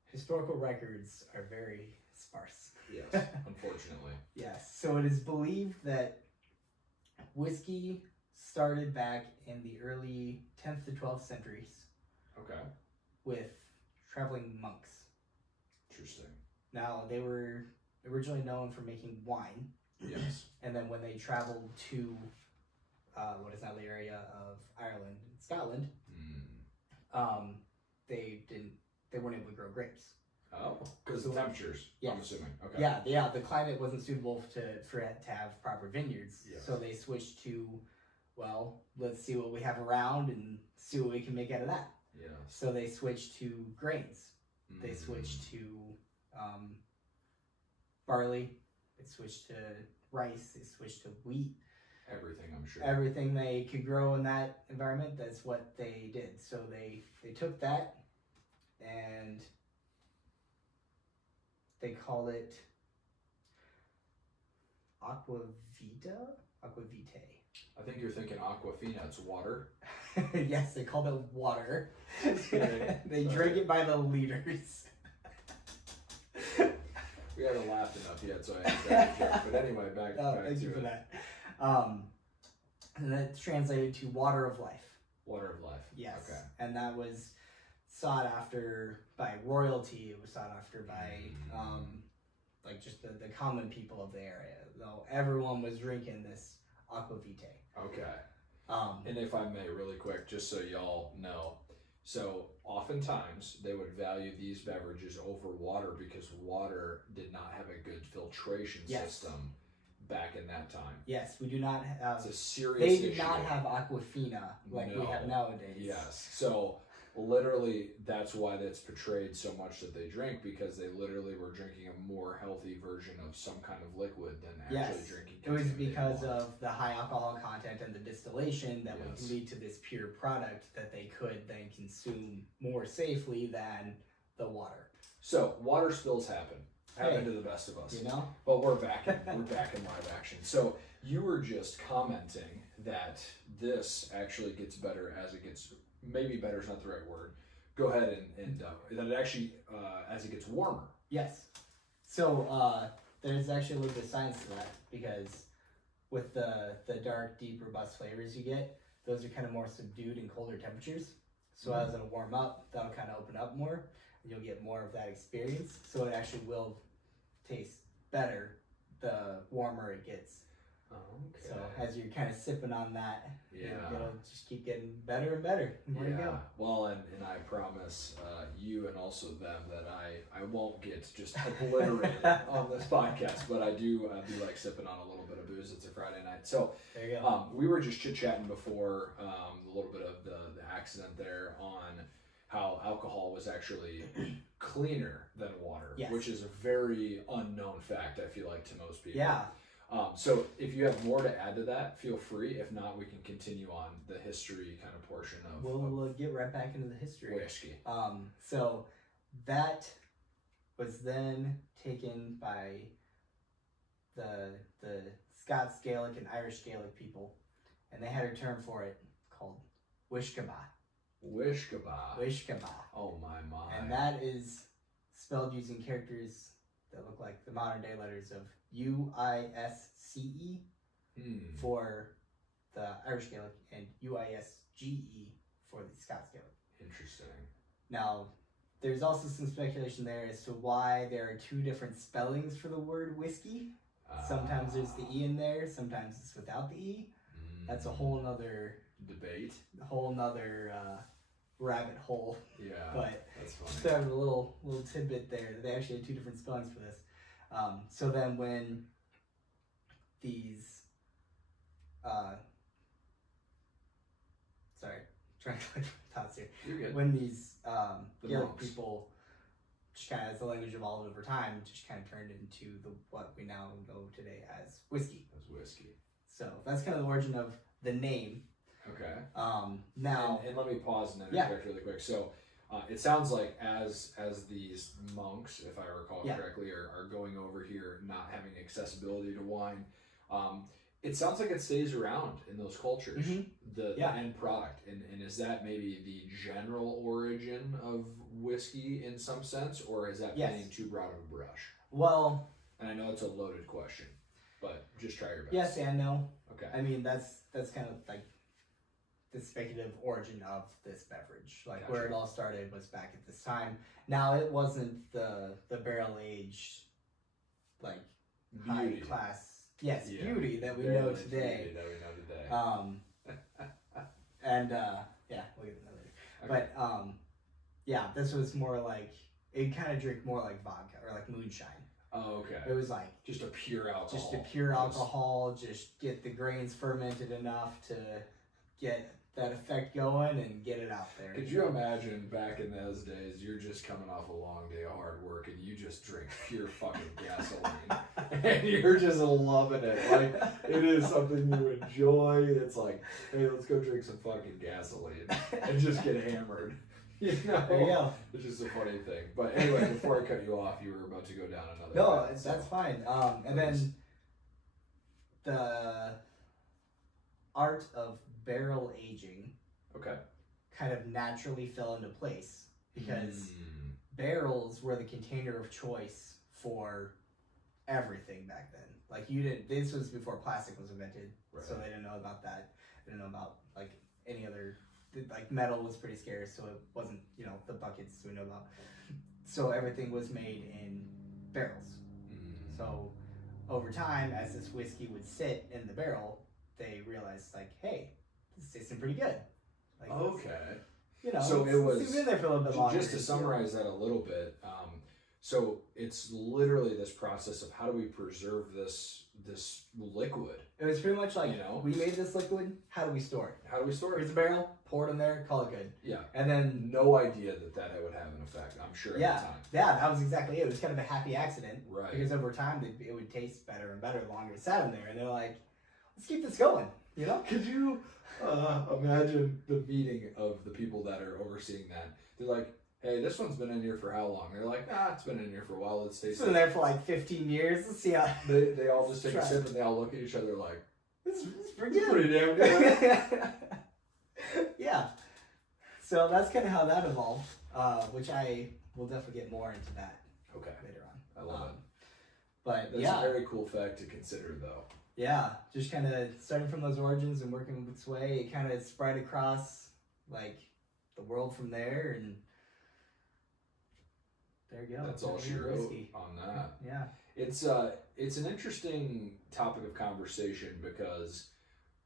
historical records are very sparse. Yes, unfortunately. Yes. So it is believed that whiskey started back in the early 10th to 12th centuries. Okay. With traveling monks. Interesting. Now, they were originally known for making wine. Yes. And then when they traveled to what is now the area of Ireland and Scotland, they weren't able to grow grapes. Oh, because of temperatures, yes. I'm assuming. Okay. Yeah, the climate wasn't suitable for it to have proper vineyards. Yes. So they switched to, let's see what we have around and see what we can make out of that. Yes. So they switched to grains. They switched to barley. They switched to rice. They switched to wheat. Everything, I'm sure. Everything they could grow in that environment, that's what they did. So they took that and they called it aquavitae. I think you're thinking Aquafina. It's water. Yes, they called it water. They drank it by the liters. We haven't laughed enough yet, so I had that joke. But anyway, back thank to you for that. And that's translated to water of life. Water of life. Yes. Okay. And that was sought after by royalty. It was sought after by just the common people of the area. Though everyone was drinking this aquavitae. Okay. And if I may, really quick, just so y'all know, So oftentimes they would value these beverages over water because water did not have a good filtration system back in that time. Yes, we do not have. It's a serious They issue. did not have Aquafina like we have nowadays. Yes. So literally, that's why that's portrayed so much that they drink, because they literally were drinking a more healthy version of some kind of liquid than actually drinking. It was because of the high alcohol content and the distillation that would lead to this pure product that they could then consume more safely than the water. So water spills happen to the best of us. You know? But we're back in live action. So you were just commenting that this actually gets better as it gets. Maybe better is not the right word. Go ahead and that it actually as it gets warmer. Yes. So there's actually a little bit of science to that, because with the dark, deep, robust flavors you get, those are kind of more subdued in colder temperatures. So as it'll warm up, that'll kind of open up more, and you'll get more of that experience. So it actually will taste better the warmer it gets. Okay. So as you're kind of sipping on that, it'll just keep getting better and better. More to go. Well, and I promise you and also them that I won't get just obliterated on this podcast, but I do like sipping on a little bit of booze. It's a Friday night. So there you go. We were just chit-chatting before a little bit of the accident there on how alcohol was actually cleaner than water, which is a very unknown fact, I feel like, to most people. Yeah. So if you have more to add to that, feel free. If not, we can continue on the history kind of portion of We'll get right back into the history. Whiskey. So that was then taken by the Scots Gaelic and Irish Gaelic people, and they had a term for it called Wishkaba. Wishkaba. Oh my. And that is spelled using characters that look like the modern day letters of UISCE for the Irish Gaelic and UISGE for the Scots Gaelic. Interesting. Now, there's also some speculation there as to why there are two different spellings for the word whiskey. Sometimes there's the E in there, sometimes it's without the E. That's a whole nother debate. A whole nother rabbit hole. Yeah, but that's funny. Just have a little tidbit there. They actually had two different spellings for this. So then when these trying to collect my thoughts here. You're good. When these The Gaelic monks. people, just kind of as the language evolved over time, just kind of turned into what we now know today as whiskey. As whiskey. So that's kind of the origin of the name. Okay. Now, and let me pause and interject really quick. So it sounds like as these monks, if I recall correctly, are going over here, not having accessibility to wine, it sounds like it stays around in those cultures, the end product. And is that maybe the general origin of whiskey in some sense, or is that painting too broad of a brush? Well, and I know it's a loaded question, but just try your best. Yes and no. Okay. I mean, that's kind of like the speculative origin of this beverage. Like where it all started was back at this time. Now, it wasn't the barrel aged, like high class. Yes, beauty that we know today. And we'll get that later. Okay. But this was more like, it kind of drank more like vodka or like moonshine. Oh, okay. It was like just a pure alcohol. Just get the grains fermented enough to get that effect going and get it out there. Could you imagine back in those days, you're just coming off a long day of hard work and you just drink pure fucking gasoline and you're just loving it. Like, it is something you enjoy. It's like, hey, let's go drink some fucking gasoline and just get hammered. You know? There you go. It's just a funny thing. But anyway, before I cut you off, you were about to go down another path, that's fine. And then the art of barrel aging kind of naturally fell into place because barrels were the container of choice for everything back then. Like this was before plastic was invented, so they didn't know about that. They didn't know about like any other, like metal was pretty scarce, so it wasn't, the buckets we know about. So everything was made in barrels. So over time, as this whiskey would sit in the barrel, they realized like, hey, this is tasting pretty good. Like, So it was been there for a little bit longer. Just to summarize that a little bit. So it's literally this process of how do we preserve this liquid? It was pretty much like, we made this liquid. How do we store it? How do we store it? Here's a barrel, pour it in there, call it good. Yeah. And then no idea that would have an effect. I'm sure at the time. Yeah, that was exactly it. It was kind of a happy accident, right? Because over time it would taste better and better the longer it sat in there. And they're like, let's keep this going. Could you imagine the meeting of the people that are overseeing that? They're like, hey, this one's been in here for how long? They're like, it's been in here for a while. Let's taste it. It's been there for like 15 years. Let's see how. They all just take a sip and they all look at each other like, it's pretty good. Pretty damn good. Yeah. So that's kind of how that evolved, which I will definitely get more into that later on. I love it. But that's a very cool fact to consider, though. Yeah, just kind of starting from those origins and working its way, it kind of spread across like the world from there, and there you go. That's all she wrote on that. Yeah, it's an interesting topic of conversation because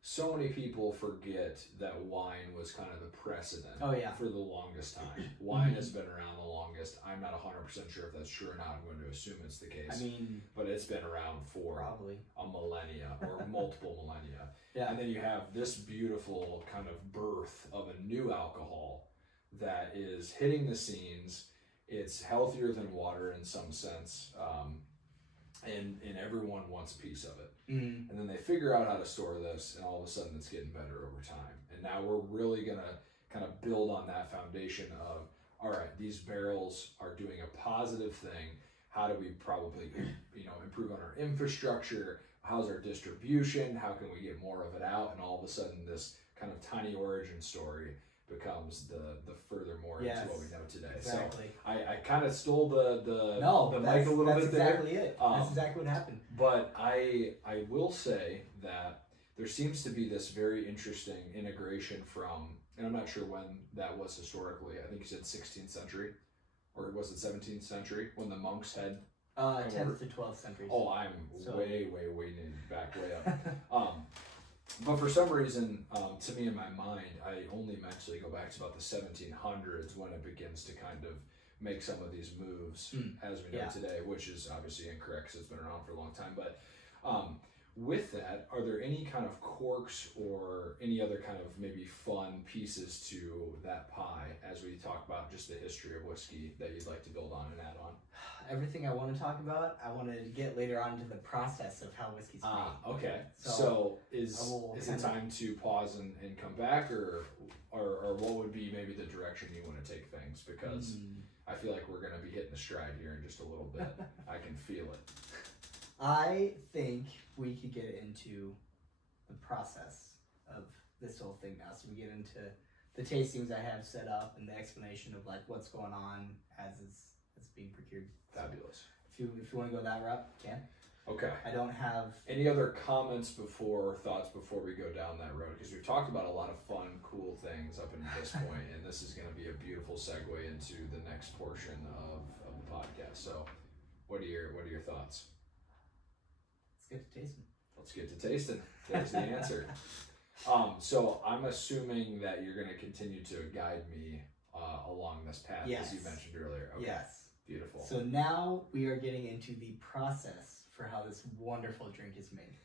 so many people forget that wine was kind of the precedent for the longest time. Wine has been around the longest. I'm not 100% sure if that's true or not. I'm going to assume it's the case. I mean, but it's been around for probably a millennia or multiple millennia. Yeah. And then you have this beautiful kind of birth of a new alcohol that is hitting the scenes. It's healthier than water in some sense. And everyone wants a piece of it. Mm-hmm. And then they figure out how to store this, and all of a sudden it's getting better over time. And now we're really going to kind of build on that foundation of, all right, these barrels are doing a positive thing. How do we probably, improve on our infrastructure? How's our distribution? How can we get more of it out? And all of a sudden this kind of tiny origin story becomes the furthermore into what we know today. Exactly. So I kind of stole the mic a little bit there. That's exactly it. That's exactly what happened. But I will say that there seems to be this very interesting integration from, and I'm not sure when that was historically. I think you said 16th century, or was it 17th century when the monks had 10th to 12th century. Oh, I'm way back way up. But for some reason, to me in my mind, I only mentally go back to about the 1700s when it begins to kind of make some of these moves as we know today, which is obviously incorrect because it's been around for a long time. But with that, are there any kind of quirks or any other kind of maybe fun pieces to that pie as we talk about just the history of whiskey that you'd like to build on and add on? Everything I want to talk about, I want to get later on into the process of how whiskey's made. Okay. So is it time to pause and come back, or what would be maybe the direction you want to take things? Because I feel like we're going to be hitting a stride here in just a little bit. I can feel it. I think we could get into the process of this whole thing now. So we get into the tastings I have set up and the explanation of like what's going on as it's being procured. Fabulous. If you want to go that route, you can. Okay. I don't have any other comments thoughts before we go down that road, because we've talked about a lot of fun, cool things up until this point, and this is going to be a beautiful segue into the next portion of the podcast. So, what are your thoughts? Let's get to tasting. Let's get to tasting. There's the answer. So I'm assuming that you're going to continue to guide me along this path, as you mentioned earlier. Okay. Yes. Beautiful. So now we are getting into the process for how this wonderful drink is made.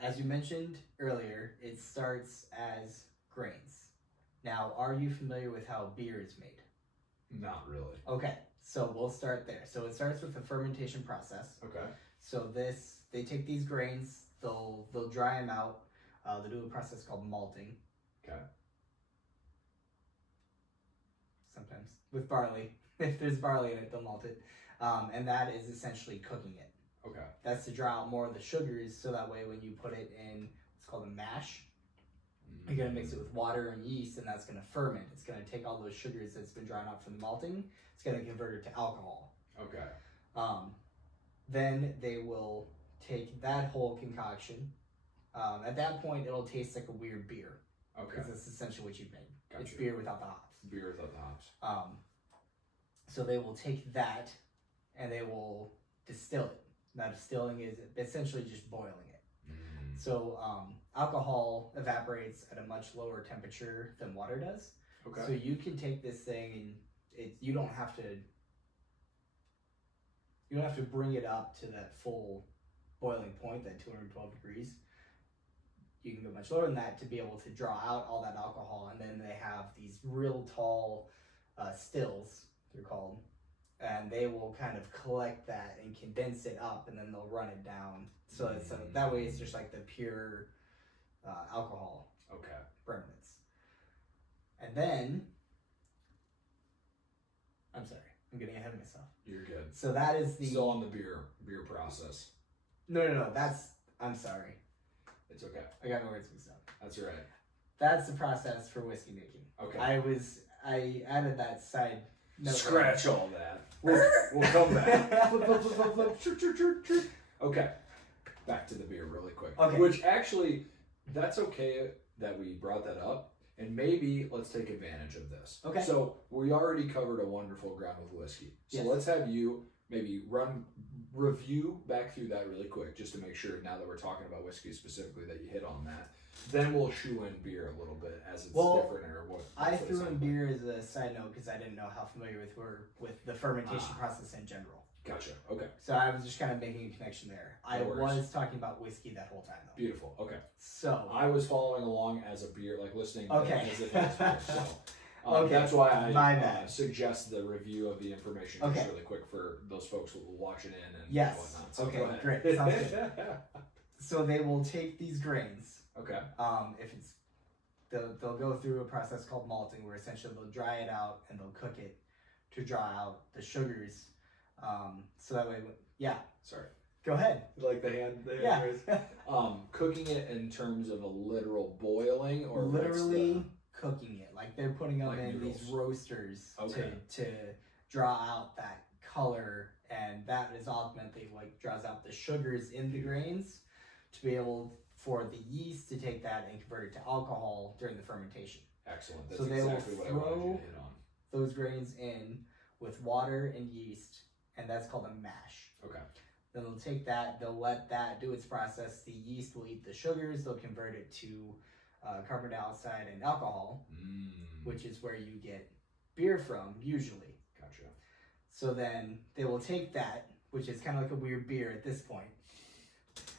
As you mentioned earlier, it starts as grains. Now, are you familiar with how beer is made? Not really. Okay, so we'll start there. So it starts with the fermentation process. Okay. So they take these grains, they'll dry them out. They do a process called malting. Okay. Sometimes with barley, if there's barley in it, they'll malt it, and that is essentially cooking it. Okay. That's to draw out more of the sugars, so that way when you put it in what's called a mash, you're gonna mix it with water and yeast, and that's gonna ferment. It's gonna take all those sugars that's been drawn out from the malting. It's gonna convert it to alcohol. Okay. Then they will take that whole concoction. At that point, it'll taste like a weird beer. Okay. Because that's essentially what you've made. Gotcha. It's beer without the hops. Beer without the hops. So they will take that and they will distill it. Now, distilling is essentially just boiling it. So alcohol evaporates at a much lower temperature than water does. Okay. So you can take this thing and you don't have to bring it up to that full boiling point, that 212 degrees. You can go much lower than that to be able to draw out all that alcohol, and then they have these real tall stills, they're called, and they will kind of collect that and condense it up, and then they'll run it down. So it's that way it's just like the pure alcohol remnants. And then, I'm sorry, I'm getting ahead of myself. You're good. So that is the... Still on the beer process. No, I'm sorry. It's okay. I got my words mixed up. That's right. That's the process for whiskey making. Okay. I added that side note. Scratch all that. We'll come back. Flip. Okay. Back to the beer really quick. Okay. Which actually, that's okay that we brought that up. And maybe let's take advantage of this. Okay. So we already covered a wonderful ground with whiskey. So Yes. let's have you maybe review back through that really quick, just to make sure now that we're talking about whiskey specifically that you hit on that. Then we'll shoe in beer a little bit as it's different or what. I threw in beer as a side note because I didn't know how familiar with the fermentation process in general. Gotcha. Okay. So I was just kind of making a connection there. I was talking about whiskey that whole time though. Beautiful. Okay. So I was following along as a beer, like listening Okay. as if it's beer. So Okay. that's why I My bad. suggest the review of the information Okay. just really quick for those folks who will watch it in and Yes. whatnot. So Okay, go ahead. great. Sounds good. So they will take these grains. Okay. If it's they'll go through a process called malting, where essentially they'll dry it out and they'll cook it to draw out the sugars. So that way, Sorry. Go ahead. Like the hand there. Yeah. Cooking it in terms of a literal boiling or Literally cooking it, like they're putting them Like in noodles. these roasters Okay. to draw out that color, and that is ultimately what draws out the sugars in the grains to be able for the yeast to take that and convert it to alcohol during the fermentation. Excellent. That's So they will exactly what I wanted you to hit on. Those grains in with water and yeast, and that's called a mash. Okay. Then they'll take that, they'll let that do its process. The yeast will eat the sugars, they'll convert it to carbon dioxide and alcohol, which is where you get beer from, usually. Gotcha. So then they will take that, which is kind of like a weird beer at this point,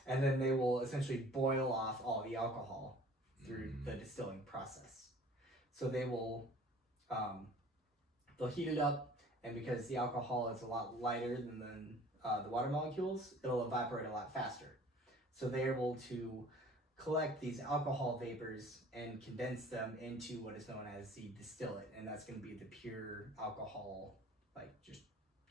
and then they will essentially boil off all the alcohol through the distilling process. So they will, they'll heat it up, and because the alcohol is a lot lighter than the water molecules, it'll evaporate a lot faster. So they're able to collect these alcohol vapors and condense them into what is known as the distillate, and that's going to be the pure alcohol, like just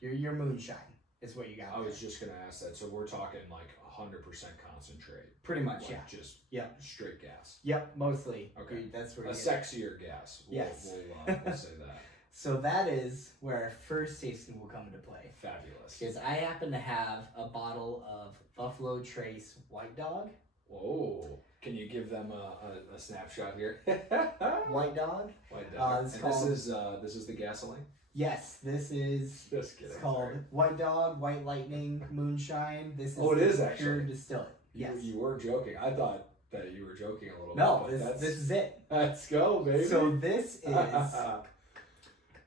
your moonshine is what you got. I was just gonna ask that. So we're talking like 100% concentrate. Pretty much, like yeah. Just straight gas. Yep, mostly. Okay. That's where A you sexier gas. Yes. We'll say that. So that is where our first tasting will come into play. Fabulous. Because I happen to have a bottle of Buffalo Trace White Dog. Whoa. Can you give them a snapshot here? White Dog? White Dog. It's And called- this is the gasoline? Yes, this is. Just kidding. It's called sorry. White Dog, White Lightning, Moonshine. This is Oh, it is pure actually. distillate. Yes. You were joking. I thought that you were joking a little No, bit. but this is it. Let's go, baby. So this is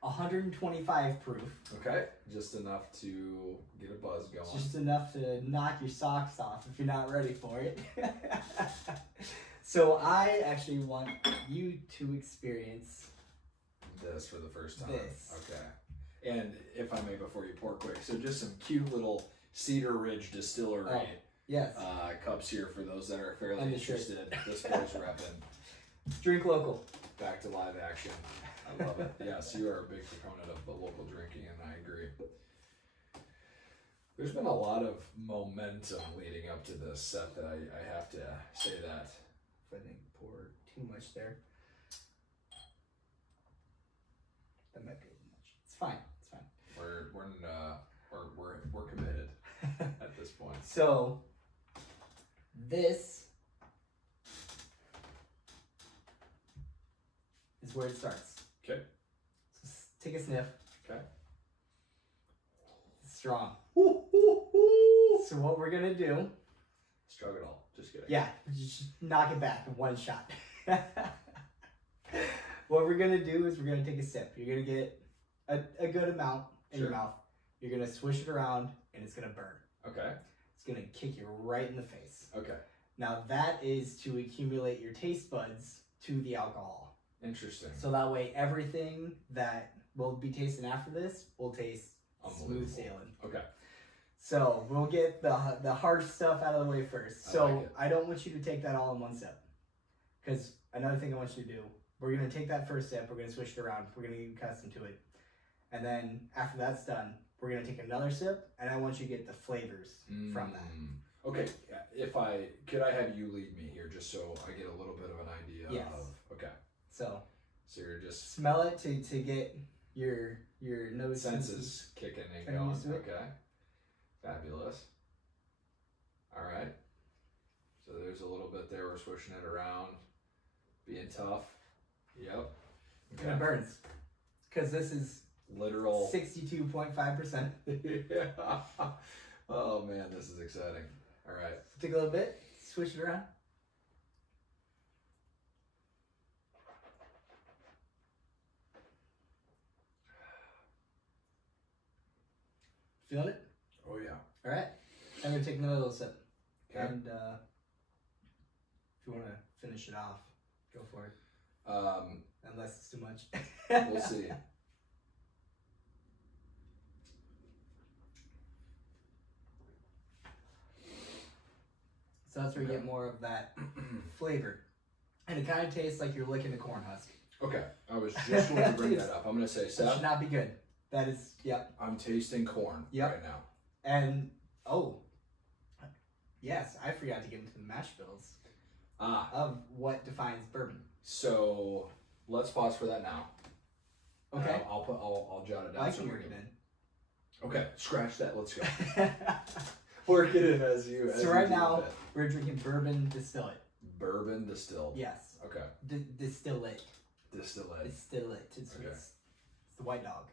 125 proof. Okay. Just enough to get a buzz going. Just enough to knock your socks off if you're not ready for it. So I actually want you to experience this for the first time. This. Okay. And if I may, before you pour quick, so just some cute little Cedar Ridge Distillery yes. cups here for those that are fairly And the shirt. interested. This boy's repping. Drink local. Back to live action. I love it. Yes, you are a big proponent of the local drinking, and I agree. There's been a lot of momentum leading up to this, Seth, that I have to say that. I think pour too much there. That might be a little much. It's fine. It's fine. We're committed at this point. So this is where it starts. Okay. So take a sniff. Okay. It's strong. So what we're gonna do Strug it all. Just kidding. Yeah, just knock it back in one shot. What we're gonna do is we're gonna take a sip. You're gonna get a good amount in your mouth. You're gonna swish it around, and it's gonna burn. Okay. It's gonna kick you right in the face. Okay. Now that is to accumulate your taste buds to the alcohol. Interesting. So that way, everything that will be tasting after this will taste smooth sailing. Okay. So we'll get the hard stuff out of the way first. So like it. I don't want you to take that all in one sip. Because another thing I want you to do, we're going to take that first sip, we're going to switch it around, we're going to get accustomed to it. And then after that's done, we're going to take another sip, and I want you to get the flavors from that. Okay, could I have you lead me here just so I get a little bit of an idea of, okay. So you're just... Smell it to get your nose senses kicking and going. Okay. Fabulous. All right. So there's a little bit there. We're swishing it around, being tough. Yep. Okay. And it burns. Because this is literal 62.5%. Yeah. Oh man, this is exciting. All right. Take a little bit, swish it around. Feeling it? Oh yeah. All right. I'm gonna take another little sip. Okay. And if you want to finish it off, go for it. Unless it's too much. We'll see. So that's where you get more of that flavor. And it kind of tastes like you're licking a corn husk. Okay. I was just going to bring that up. I'm going to say, Seth. That should not be good. That is, yep. I'm tasting corn right now. And, yes, I forgot to get into the mash bills of what defines bourbon. So let's pause for that now. Okay. I'll jot it down. I can work it in. Okay, scratch that. Let's go. Work it in as you. So right now we're drinking bourbon distillate. Bourbon distilled. Yes. Okay. Distillate. Distillate. Distillate. It's the white dog.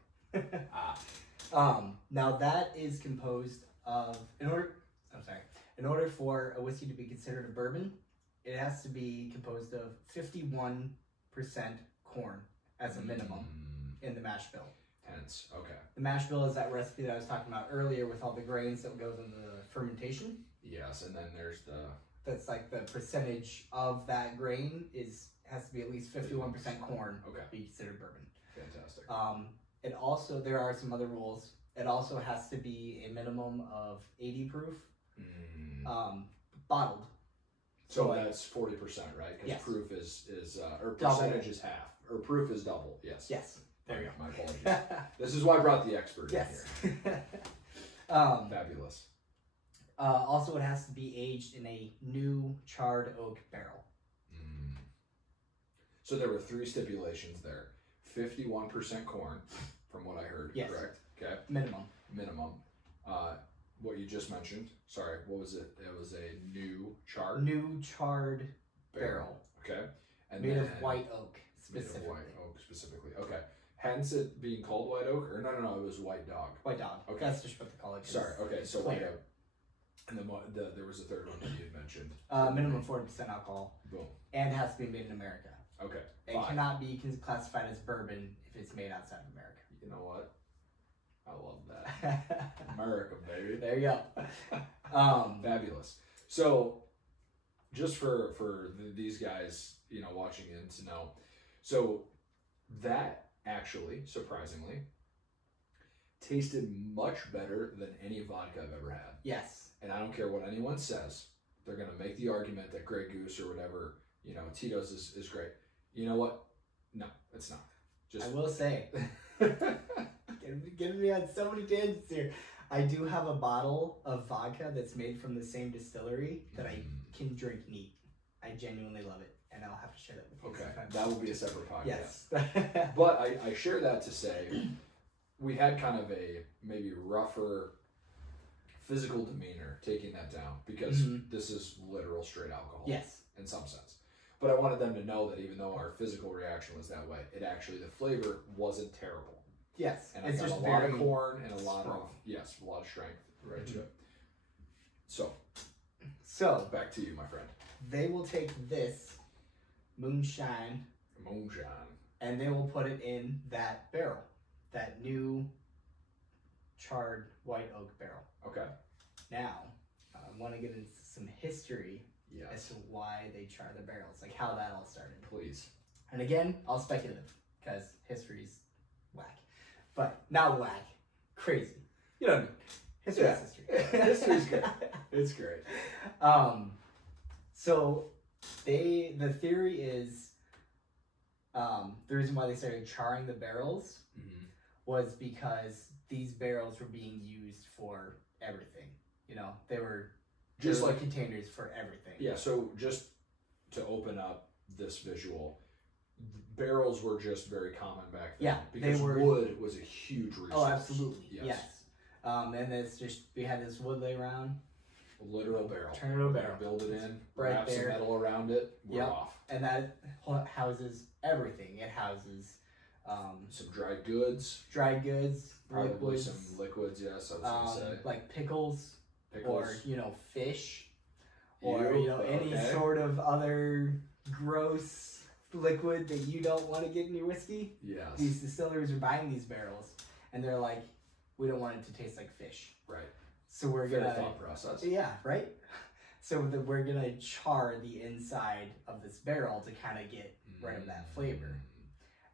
Ah. Now that is composed of in order for a whiskey to be considered a bourbon, it has to be composed of 51% corn as a minimum in the mash bill. Hence, okay. The mash bill is that recipe that I was talking about earlier with all the grains that goes into the fermentation. Yes, and then there's that's like the percentage of that grain has to be at least 51% corn to be considered bourbon. Fantastic. It also, there are some other rules. It also has to be a minimum of 80 proof, bottled. So that's 40%, right? Because proof is or percentage double. Is half, or proof is double. Yes. Yes. There you go. My apologies. This is why I brought the expert in here. Fabulous. Also, it has to be aged in a new charred oak barrel. So there were 3 stipulations there. 51% corn, from what I heard, correct? Okay. Minimum. What you just mentioned, sorry, what was it? It was a new charred? New charred barrel. Okay. And made of white oak, specifically. Made of white oak, specifically. Okay. Hence it being called white oak? Or no, it was white dog. White dog. Okay. That's just what they call it. Sorry, okay, so white oak. And then there was a third one that you had mentioned. Minimum 40% alcohol. Boom. And it has to be made in America. Okay. It cannot be classified as bourbon if it's made outside of America. You know what? I love that. America, baby. There you go. Fabulous. So, just for these guys, watching in to know, so that actually, surprisingly, tasted much better than any vodka I've ever had. Yes. And I don't care what anyone says, they're going to make the argument that Grey Goose or whatever, Tito's is great. You know what? No, it's not. I will say, getting me on so many tangents here. I do have a bottle of vodka that's made from the same distillery that I can drink neat. I genuinely love it, and I'll have to share that with you. Okay, that will be a separate podcast. Yes. But I share that to say we had kind of a maybe rougher physical demeanor taking that down because this is literal straight alcohol. Yes. In some sense. But I wanted them to know that even though our physical reaction was that way, it actually, the flavor wasn't terrible. Yes. And it's got a lot of corn and a lot of strength right to it. So So back to you, my friend. they will take this moonshine, and they will put it in that barrel, that new charred white oak barrel. Okay. Now, I want to get into some history as to why they char the barrels, like how that all started. Please. And again, all speculative, because history's whack. But not whack, crazy. You know what I mean? History is history. History's good. It's great. So the theory is the reason why they started charring the barrels was because these barrels were being used for everything. You know, they were just like containers for everything. Yeah, so just to open up this visual, barrels were just very common back then. Yeah, because wood was a huge resource. Oh, absolutely. Yes. And it's just, we had this wood lay around. A literal barrel. Turn it to a barrel. Build it in, Right wrap some there. metal around it, we're off. And that houses everything. It houses some dried goods. Probably Probably liquids, some liquids, yes, I was going to say. like pickles, or, fish, or, any okay. sort of other gross liquid that you don't want to get in your whiskey. Yes. These distilleries are buying these barrels, and they're like, we don't want it to taste like fish. Right. So we're Fair gonna thought process. Yeah, right. So we're gonna char the inside of this barrel to kind of get rid of that flavor.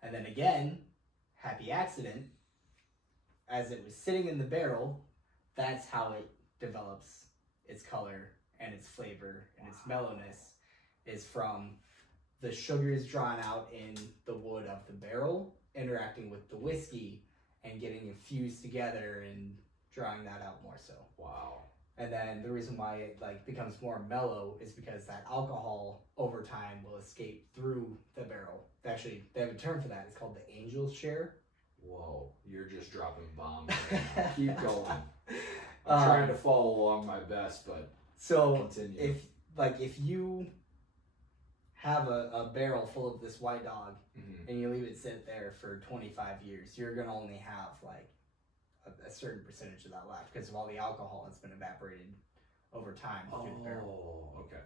And then again, happy accident. As it was sitting in the barrel, that's how it develops its color and its flavor and its mellowness, is from the sugars drawn out in the wood of the barrel interacting with the whiskey and getting it fused together and drawing that out more so. Wow. And then the reason why it becomes more mellow is because that alcohol over time will escape through the barrel. Actually, they have a term for that. It's called the angel's share. Whoa, you're just dropping bombs right now. Keep going. I'm trying to follow along my best, but continue. If you have a barrel full of this white dog and you leave it sit there for 25 years, you're going to only have a certain percentage of that left because of all the alcohol that's been evaporated over time through the barrel. Oh, okay.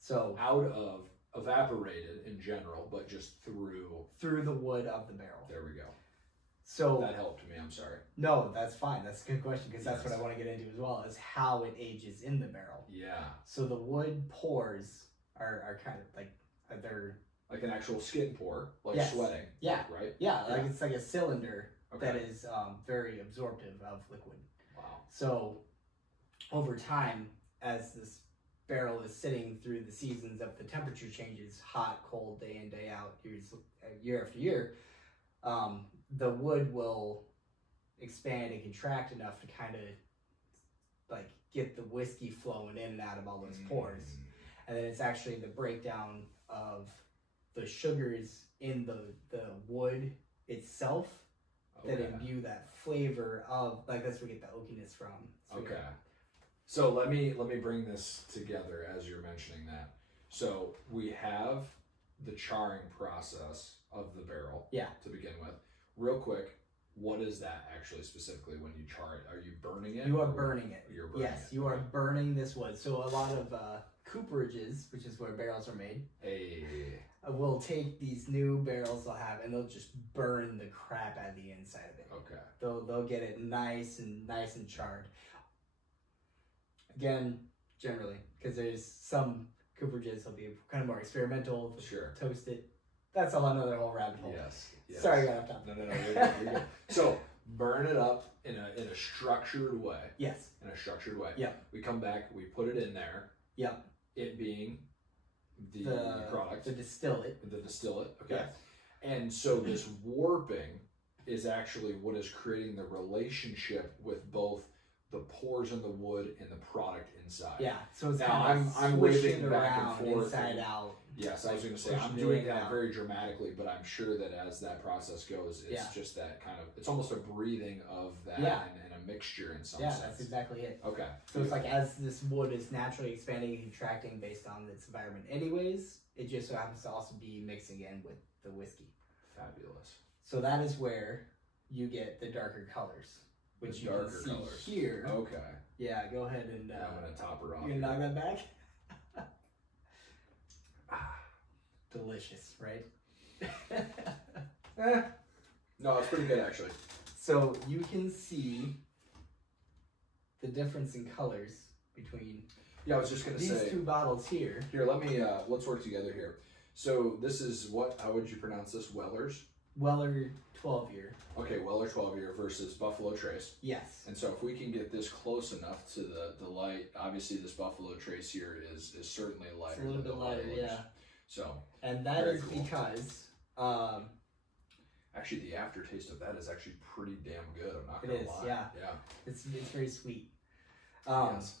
So out of evaporated in general, but just through the wood of the barrel. There we go. So that helped me. I'm sorry. No, that's fine. That's a good question because that's what I want to get into as well, is how it ages in the barrel. Yeah. So the wood pores are kind of they're like an actual skin pour, like sweating. Yeah. Right. Yeah, it's like a cylinder that is very absorptive of liquid. Wow. So over time, as this barrel is sitting through the seasons of the temperature changes, hot, cold, day in, day out, year after year, the wood will expand and contract enough to kind of get the whiskey flowing in and out of all those pores. And then it's actually the breakdown of the sugars in the wood itself that imbue that flavor of, that's where we get the oakiness from. So So let me bring this together as you're mentioning that. So we have the charring process of the barrel to begin with. Real quick, what is that actually specifically when you char it? Are you burning it? You are burning it. You're burning it. You are burning this wood. So a lot of cooperages, which is where barrels are made, will take these new barrels they'll have and they'll just burn the crap out of the inside of it. Okay. They'll get it nice and charred. Again, generally, because there's some cooperages will be kind of more experimental. Sure. Toast it. That's another whole rabbit hole. Yes. Sorry, I got off topic. No. You're good. So burn it up in a structured way. Yes. In a structured way. Yeah. We come back. We put it in there. Yeah. It being the product. The distillate. The distillate. Okay. Yes. And so this warping is actually what is creating the relationship with both the pores in the wood and the product inside. Yeah. So it's now I'm waving back and forth. Inside out. Yes, I was going to say I'm doing that very dramatically, but I'm sure that as that process goes, it's just that kind of, it's almost a breathing of that and a mixture in some sense. Yeah, that's exactly it. Okay. So it's as this wood is naturally expanding and contracting based on its environment anyways, it just so happens to also be mixing in with the whiskey. Fabulous. So that is where you get the darker colors. which The you can darker see colors. here. Okay. Yeah, go ahead and I'm gonna top her off. you gonna here. knock that back? Delicious, right? No, it's pretty good actually. So you can see the difference in colors between Yeah, I was just gonna these say. two bottles here. Here, let me. Let's work together here. So this is what? How would you pronounce this? Weller's. Weller 12-year. Okay, Weller 12-year versus Buffalo Trace. Yes. And so if we can get this close enough to the light, obviously this Buffalo Trace here is certainly lighter. It's a little than bit the lighter, Weller. yeah. So. And that Very is cool. because Actually, the aftertaste of that is actually pretty damn good. I'm not It gonna is, lie. yeah. Yeah. it's very sweet. Yes.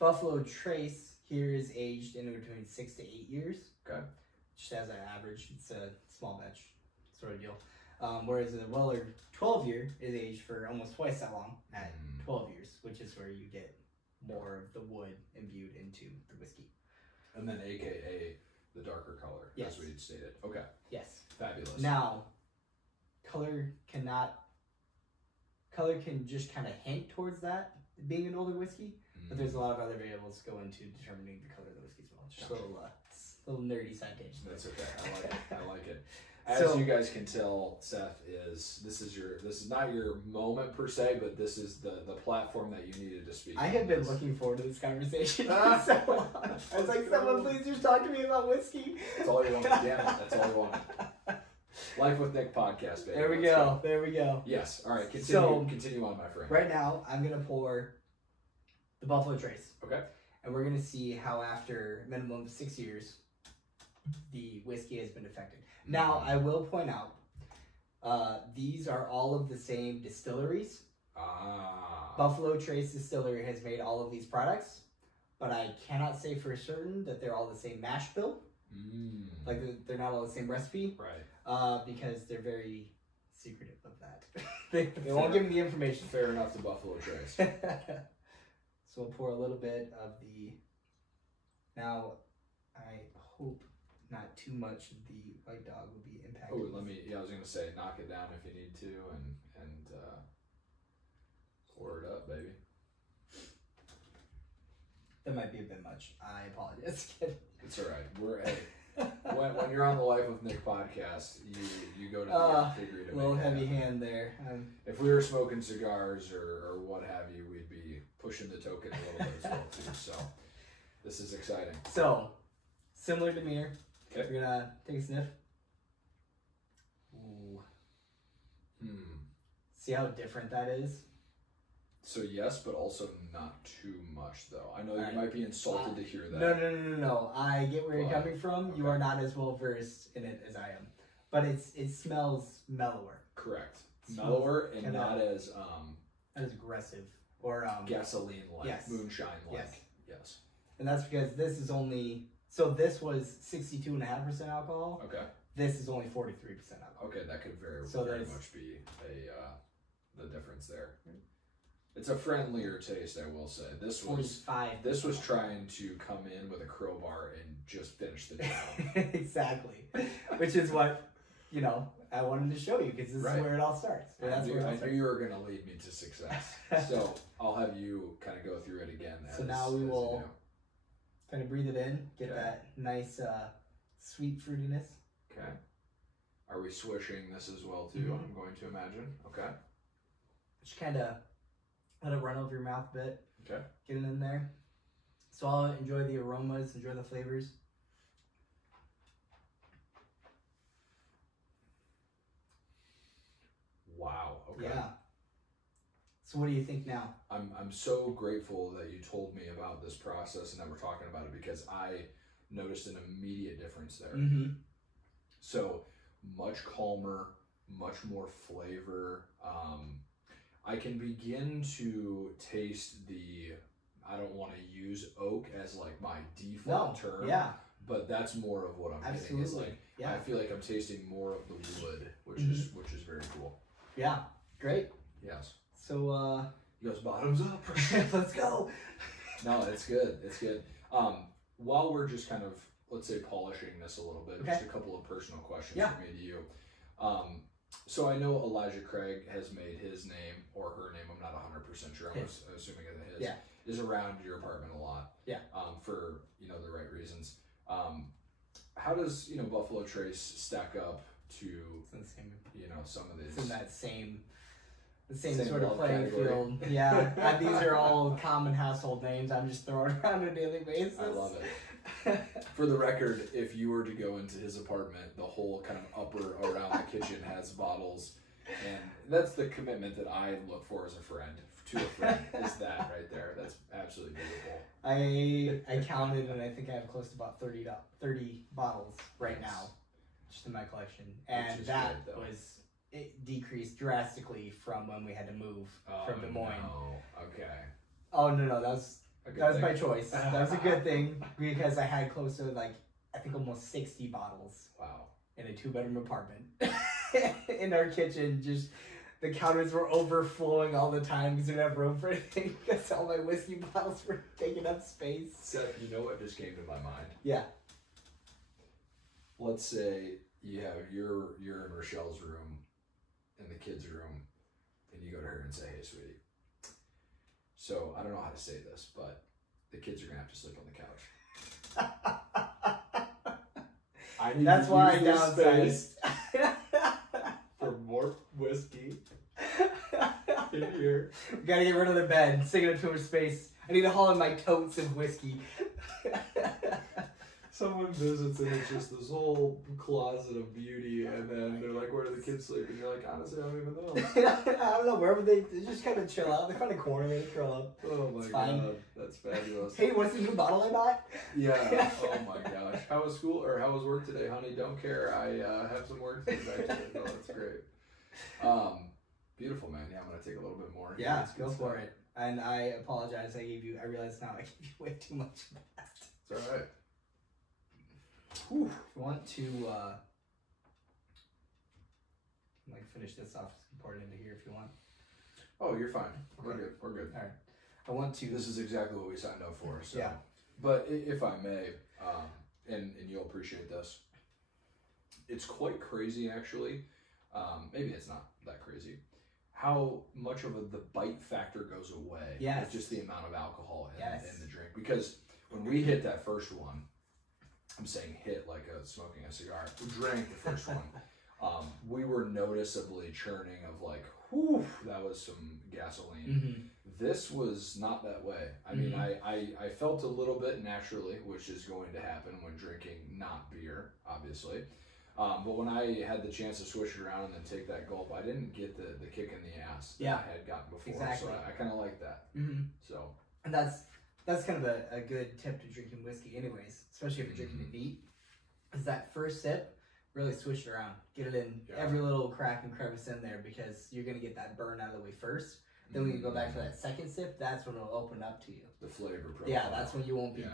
Buffalo Trace here is aged in between 6 to 8 years. Okay. Just as an average, it's a small batch sort of deal. Whereas the Weller 12-year is aged for almost twice that long at 12 years, which is where you get more of the wood imbued into the whiskey. And then AKA the darker color, Yes. as we had stated. Okay. Yes. Fabulous. Now, color can just kind of hint towards that being an older whiskey, but there's a lot of other variables go into determining the color of the whiskey as well. Just a little nerdy side tangent. That's okay. I like it. I like it. As So- you guys can tell, Seth, this is not your moment per se, but this is the platform that you needed to speak. I on have been this. looking forward to this conversation for Ah. so long. I was like, someone please just talk to me about whiskey. That's all you wanted. Damn it. That's all you wanted. Life with Nick podcast, baby. There we Let's go. There we go. Yes. All right. So- Continue on, my friend. Right now, I'm gonna pour the Buffalo Trace, Okay. and we're gonna see how after a minimum of 6 years, the whiskey has been affected. Now, I will point out, these are all of the same distilleries. Ah. Buffalo Trace Distillery has made all of these products, but I cannot say for certain that they're all the same mash bill. Like they're not all the same recipe, Right. because they're very secretive of that. they won't give me the information. Fair enough to Buffalo Trace. So we'll pour a little bit of the. Now, I hope not too much of the White Dog will be impacted. Oh, I was gonna say, knock it down if you need to, and pour it up, baby. That might be a bit much. I apologize. It's all right. When you're on the Life with Nick podcast, you go to the figure to a little make that heavy happen. hand there. If we were smoking cigars or what have you, we'd be pushing the token a little bit as well too. So this is exciting. So, similar demeanor. Okay. We're gonna take a sniff. Ooh. See how different that is? So yes, but also not too much though. I know Alright. you might be insulted to hear that. No. I get where you're Well, coming from. You okay. are not as well versed in it as I am. But it smells mellower. Correct. Smells Mellower and kinda- not as Not as aggressive. Or gasoline like, yes. moonshine like. Yes. Yes. and that's because this is only this was 62.5% alcohol. Okay. This is only 43% alcohol. Okay, that could very So very there's- much be the difference there. It's a friendlier taste, I will say. This was 45. trying to come in with a crowbar and just finish the job. Exactly. Which is what, I wanted to show you because this Right. is where it all starts. Or that's where it all I starts. knew you were going to lead me to success. So I'll have you kind of go through it again. So now we as you will do. kind of breathe it in, get Okay. that nice sweet fruitiness. Okay. Are we swishing this as well too? Mhm. I'm going to imagine. Okay. Just kind of let it run over your mouth a bit. Okay. Get it in there. So I'll enjoy the aromas, enjoy the flavors. Wow. Okay. Yeah. So what do you think now? I'm so grateful that you told me about this process and that we're talking about it because I noticed an immediate difference there. Mm-hmm. So much calmer, much more flavor. I can begin to taste I don't want to use oak as like my default term, Yeah. but that's more of what I'm getting. Is Absolutely. like, Yeah. I feel like I'm tasting more of the wood, which is very cool. Yeah. Great. Yes. So He goes bottoms up. let's go. No, it's good. It's good. While we're just kind of, let's say, polishing this a little bit, Okay. just a couple of personal questions Yeah. from me to you. So I know Elijah Craig has made his name, or her name, I'm not 100% sure, I'm assuming that his, is around your apartment a lot. Yeah. For, the right reasons. How does, Buffalo Trace stack up to, some of these? It's in that same sort of playing category. field. Yeah. These are all common household names I'm just throwing around on a daily basis. I love it. For the record, if you were to go into his apartment, the whole kind of upper around the kitchen has bottles, and that's the commitment that I look for as a friend to a friend. Is that right there? That's absolutely beautiful. I counted, and I think I have close to about 30 bottles right now, just in my collection, and that it decreased drastically from when we had to move from Des Moines. No. Okay. Oh no, that was my choice. That was a good thing because I had close to I think almost 60 bottles. Wow. In a 2-bedroom apartment. In our kitchen, just the counters were overflowing all the time because we didn't have room for anything because all my whiskey bottles were taking up space. Seth, you know what just came to my mind? Yeah. Let's say you have you're in Rochelle's room, in the kids' room, and you go to her and say, "Hey, sweetie. So I don't know how to say this, but the kids are gonna have to sleep on the couch. I need That's to why use I this downsized for more whiskey in here. We gotta get rid of the bed. It's taking up too much space. I need to haul in my totes of whiskey. Someone visits and it's just this whole closet of beauty, and then they're like, "Where do the kids sleep?" And you're like, "Honestly, I don't even know." I don't know, wherever they just kind of chill out. They find a corner, they curl up. Oh my god, that's fabulous. Hey, what's the new bottle I bought? Yeah. Oh my gosh. How was school or how was work today, honey? Don't care. I have some work to get back to. No, that's great. Beautiful, man. Yeah, I'm gonna take a little bit more. Yeah, go for it. And I apologize. I realize now I gave you way too much of that. It's all right. Whew. If you want to finish this off, pour it into here if you want. Oh, you're fine. Okay. We're good. All right. I want to. This is exactly what we signed up for. So. Yeah. But if I may, and you'll appreciate this, it's quite crazy actually. Maybe it's not that crazy. How much of the bite factor goes away with just the amount of alcohol in the drink. Because when we hit that first one, I'm saying hit like smoking a cigar. We drank the first one. We were noticeably churning of whew, that was some gasoline. Mm-hmm. This was not that way. I mean, I felt a little bit naturally, which is going to happen when drinking not beer, obviously. But when I had the chance to switch it around and then take that gulp, I didn't get the kick in the ass that I had gotten before. Exactly. So I kind of like that. Mm-hmm. So. And that's kind of a good tip to drinking whiskey anyways, especially if you're drinking it neat, is that first sip, really switch it around. Get it in every little crack and crevice in there because you're going to get that burn out of the way first. Then when you go back for that second sip, that's when it'll open up to you. The flavor profile. Yeah, that's when you won't be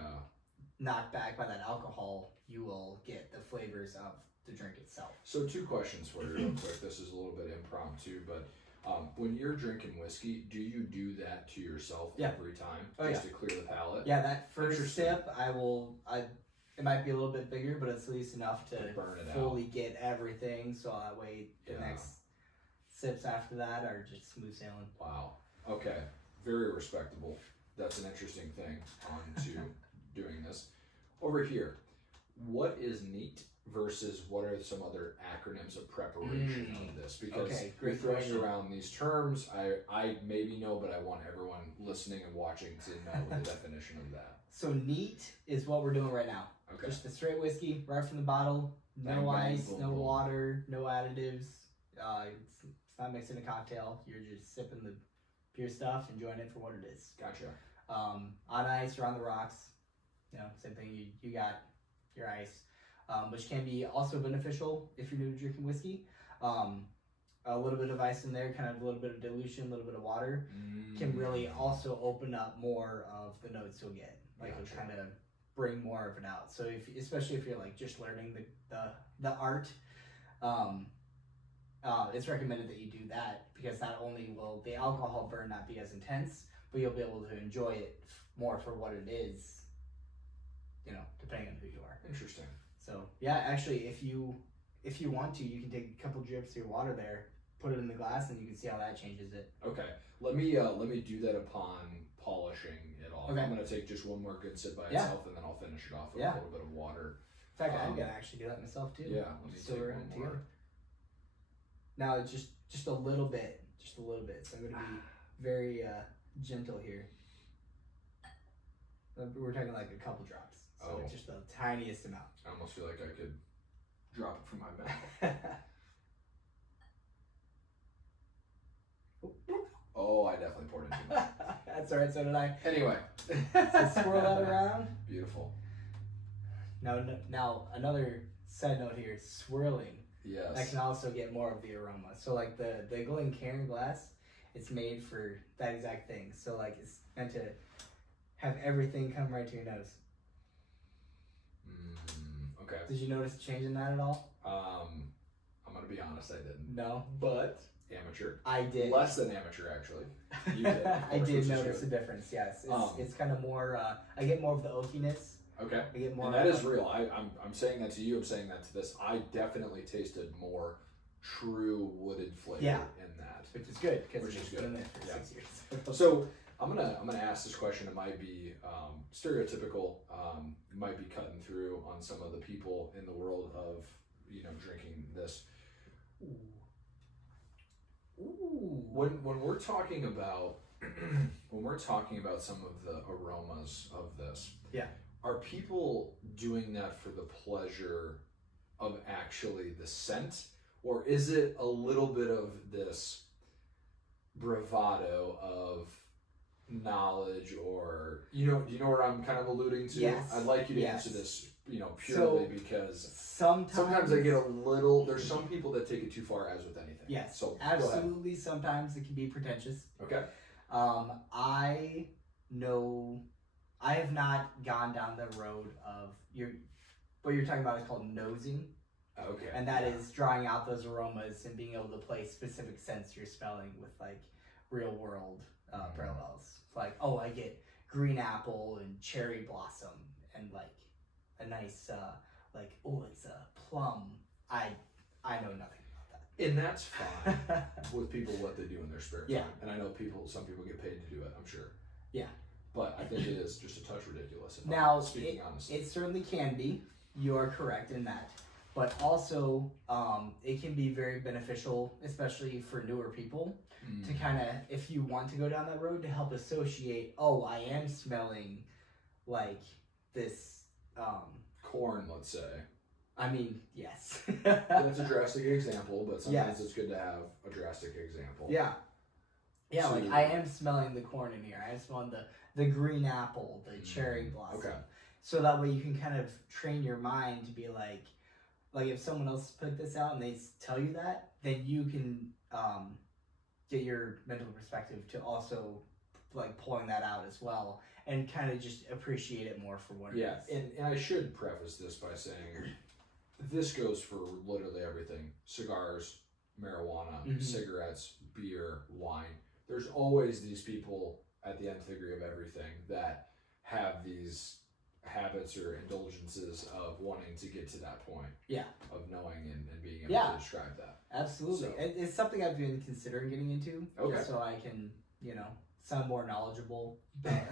knocked back by that alcohol. You will get the flavors of the drink itself. So 2 questions for you real quick. This is a little bit impromptu, but when you're drinking whiskey, do you do that to yourself every time to clear the palate? Yeah, that first sip, it might be a little bit bigger, but it's at least enough to burn it fully get everything. So that way, the next sips after that are just smooth sailing. Wow. Okay. Very respectable. That's an interesting thing on to doing this. Over here, what is neat versus what are some other acronyms of preparation of this? Because you're throwing around these terms. I maybe know, but I want everyone listening and watching to know the definition of that. So neat is what we're doing right now. Okay. Just the straight whiskey right from the bottle. No ice, no water, no additives. It's not mixing a cocktail. You're just sipping the pure stuff, enjoying it for what it is. Gotcha. On ice or on the rocks, same thing. You got your ice, which can be also beneficial if you're new to drinking whiskey. A little bit of ice in there, kind of a little bit of dilution, a little bit of water, can really also open up more of the notes you'll get. It'll kind of bring more of it out. So especially if you're just learning the art, it's recommended that you do that because not only will the alcohol burn not be as intense, but you'll be able to enjoy it more for what it is, depending on who you are. Interesting. So yeah, actually, if if you want to, you can take a couple drips of your water there, put it in the glass, and you can see how that changes it. Okay. Let me do that upon polishing it off. Okay. I'm gonna take just one more good sip by itself, and then I'll finish it off with a little bit of water. In fact, I'm gonna actually do that myself too. Yeah. Let me Still take around one together. more. Now it's just a little bit. So I'm gonna be very gentle here. We're talking like a couple drops. So it's just the tiniest amount. I almost feel like I could drop it from my mouth. Oh, I definitely poured in too much. That's alright, so did I. Anyway. So swirl that around. Beautiful. Now another side note here, swirling. Yes. That can also get more of the aroma. So like the charring glass, it's made for that exact thing. So like it's meant to have everything come right to your nose. Okay. Did you notice a change in that at all? I'm gonna be honest, I didn't. No. But amateur. I did. Less than amateur, actually. You did. I did notice a difference. Yes, it's kind of more. I get more of the oakiness. Okay. I get more. And that is real. I'm saying that to you. I'm saying that to this. I definitely tasted more true wooded flavor in that, which is good because it's been in there for 6 years. So I'm gonna ask this question. It might be stereotypical. It might be cutting through on some of the people in the world of drinking this. Ooh. When we're talking about some of the aromas of this, are people doing that for the pleasure of actually the scent, or is it a little bit of this bravado of knowledge, or do you know what I'm kind of alluding to? Yes. I'd like you to answer this purely because sometimes I get a little. There's some people that take it too far, as with anything. Yes, so absolutely. Sometimes it can be pretentious. Okay. I know I have not gone down the road of what you're talking about is called nosing. Okay. And that is drawing out those aromas and being able to place specific scents you're smelling with like real world parallels. Like, I get green apple and cherry blossom and like a nice it's a plum. I know nothing about that. And that's fine with people what they do in their spare time. Yeah. And I know some people get paid to do it, I'm sure. Yeah. But I think it is just a touch ridiculous if now, I'm speaking honestly. It certainly can be. You are correct in that. But also, it can be very beneficial, especially for newer people, to kind of, if you want to go down that road, to help associate, I am smelling like this. Corn, let's say. I mean, yes. That's a drastic example, but sometimes it's good to have a drastic example. Yeah. Yeah, so, like I am smelling the corn in here. I am smelling the green apple, the cherry blossom. Okay. So that way you can kind of train your mind to be like if someone else put this out and they tell you that, then you can get your mental perspective to also like pulling that out as well and kind of just appreciate it more for what it is. Yeah, and I should preface this by saying this goes for literally everything. Cigars, marijuana, cigarettes, beer, wine. There's always these people at the nth degree of everything that have these habits or indulgences of wanting to get to that point. Yeah. Of knowing and being able to describe that. Absolutely. So, it's something I've been considering getting into. Okay. Just so I can, sound more knowledgeable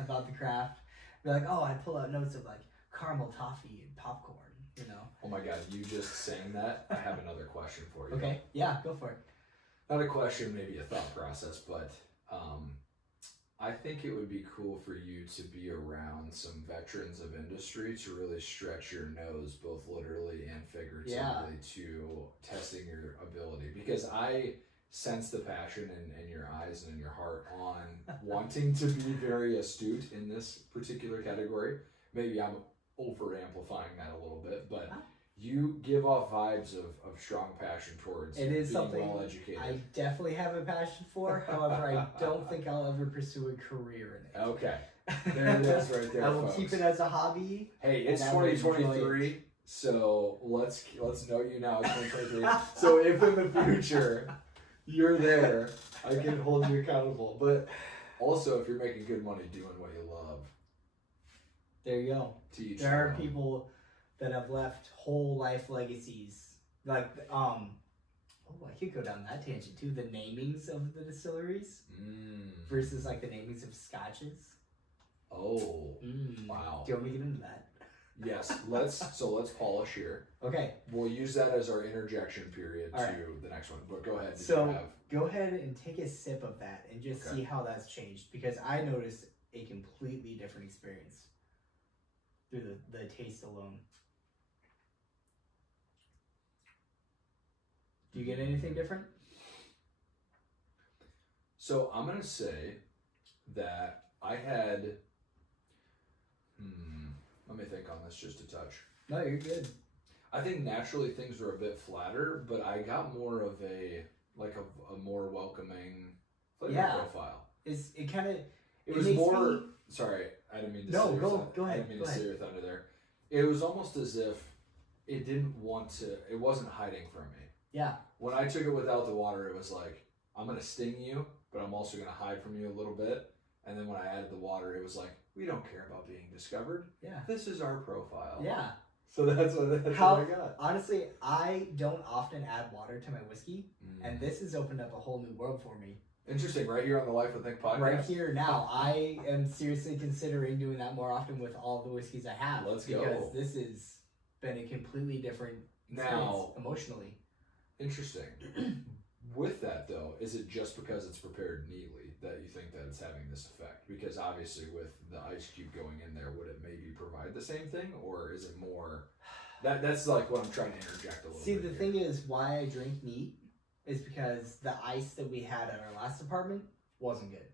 about the craft. Be like, I pull out notes of like caramel toffee and popcorn, Oh my God, you just saying that, I have another question for you. Okay, yeah, go for it. Not a question, maybe a thought process, but I think it would be cool for you to be around some veterans of industry to really stretch your nose, both literally and figuratively, to testing your ability. Because I sense the passion in your eyes and in your heart on wanting to be very astute in this particular category. Maybe I'm over amplifying that a little bit, but you give off vibes of strong passion towards being well educated. I definitely have a passion for. However, I don't think I'll ever pursue a career in it. Okay, there it is, right there. I will folks. keep it as a hobby. Hey, it's 2023, so let's note you now. It's 2023. So if in the future you're there, I can hold you accountable. But also, if you're making good money doing what you love, there you go. There are people that have left whole life legacies Like, oh, I could go down that tangent too. The namings of the distilleries versus like the namings of scotches. Oh, wow. Do you want me to get into that? Yes, let's polish here. Okay. We'll use that as our interjection period to the next one. But go ahead. Go ahead and take a sip of that and just see how that's changed, because I noticed a completely different experience through the taste alone. Do you get anything different? So I'm gonna say that I had. Let me think on this just a touch. No, you're good. I think naturally things were a bit flatter, but I got more of a more welcoming flavor profile. It was more. Sorry, I didn't mean to. No, go ahead. I didn't mean to steal your thunder there. It was almost as if it didn't want to. It wasn't hiding from me. Yeah. When I took it without the water, it was like, I'm gonna sting you, but I'm also gonna hide from you a little bit. And then when I added the water, it was like, we don't care about being discovered. Yeah. This is our profile. Yeah. So that's what I got. Honestly, I don't often add water to my whiskey, and this has opened up a whole new world for me. Interesting. Right here on the Life with Nick podcast. Right here now. I am seriously considering doing that more often with all the whiskeys I have. Let's go. Because this has been a completely different experience emotionally. Interesting. With that, though, is it just because it's prepared neatly that you think that it's having this effect? Because obviously with the ice cube going in there, would it maybe provide the same thing? Or is it more... That's like what I'm trying to interject a little bit. See, the thing is, why I drink neat is because the ice that we had at our last apartment wasn't good.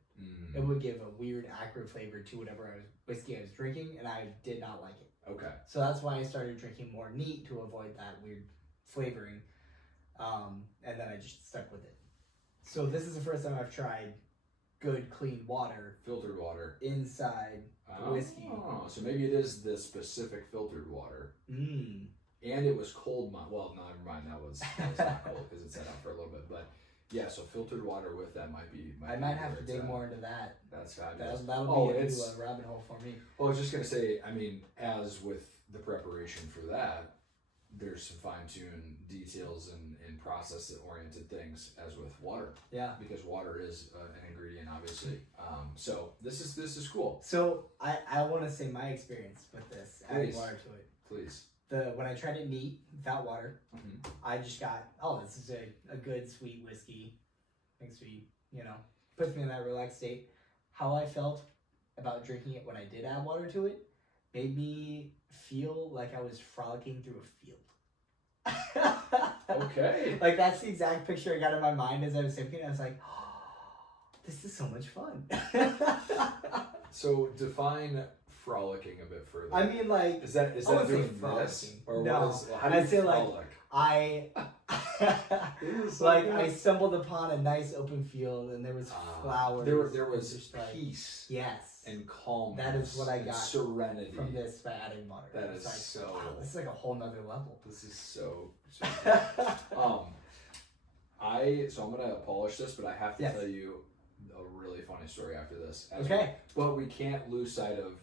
It would give a weird acrid flavor to whatever whiskey I was drinking, and I did not like it. Okay. So that's why I started drinking more neat to avoid that weird flavoring. And then I just stuck with it. So this is the first time I've tried good, clean water. Filtered water. Inside whiskey. Oh, so maybe it is the specific filtered water. And it was cold. Well, no, never mind. That was not cold because it sat out for a little bit. But yeah, so filtered water with that might be. I might have to dig more into that. That's fabulous. That'll be a new rabbit hole for me. Well, I was just going to say, I mean, as with the preparation for that, there's some fine-tuned details and process-oriented things as with water. Yeah. Because water is an ingredient, obviously. So this is cool. So I want to say my experience with this, adding water to it. Please. When I tried it neat, without water, I just got, this is a good, sweet whiskey. Makes me, puts me in that relaxed state. How I felt about drinking it when I did add water to it made me feel like I was frolicking through a field. Okay. Like, that's the exact picture I got in my mind as I was sipping it. I was like, this is so much fun. So define frolicking a bit further. I mean, like, is that doing this? Or no, how do you say frolic? I I stumbled upon a nice open field and there was flowers. There was peace. Yes. And calmness. That is what I got. Serenity. From this by adding water. That is so... Wow, this is like a whole nother level. This is so So I'm going to polish this, but I have to tell you a really funny story after this. But we can't lose sight of,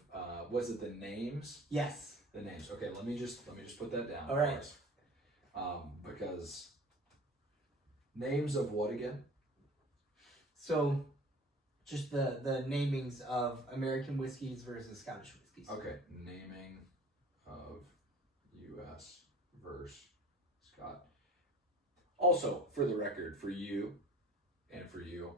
was it the names? Yes. The names. Okay, let me just put that down. All right. Because names of what again? So, just the namings of American whiskeys versus Scottish whiskeys. Okay, naming of U.S. versus Scott. Also, for the record, for you and for you,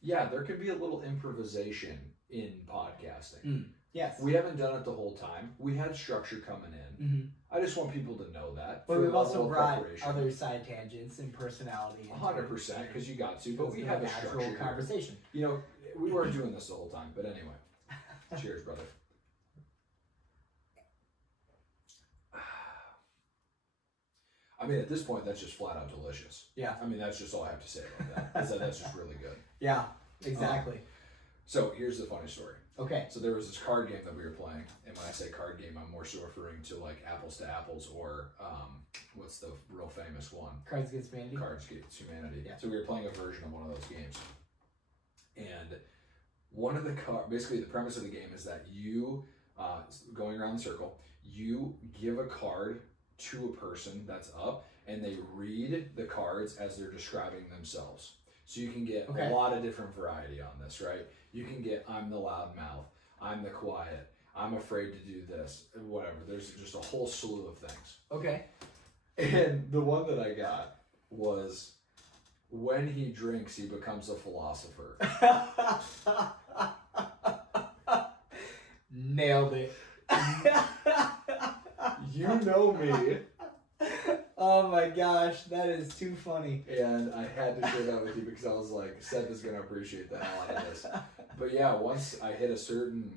yeah, there can be a little improvisation in podcasting. Yes. We haven't done it the whole time. We had structure coming in. I just want people to know that. But we've also brought other side tangents and personality. 100%, because you got to. But we have a structured conversation. We weren't doing this the whole time. But anyway, cheers, brother. I mean, at this point, that's just flat out delicious. Yeah. I mean, that's just all I have to say about that. That's just really good. Yeah, exactly. So here's the funny story. Okay. So there was this card game that we were playing, and when I say card game, I'm more so referring to like Apples to Apples or what's the real famous one? Cards Against Humanity. Cards Against Humanity. Yeah. So we were playing a version of one of those games, and one of the basically the premise of the game is that you going around the circle, you give a card to a person that's up, and they read the cards as they're describing themselves. So you can get a lot of different variety on this, right? You can get, I'm the loud mouth, I'm the quiet, I'm afraid to do this, whatever. There's just a whole slew of things. Okay. And the one that I got was, when he drinks, he becomes a philosopher. Nailed it. You know me. Oh my gosh, that is too funny. And I had to share that with you because I was like, Seth is going to appreciate the hell out of this. But yeah, once I hit a certain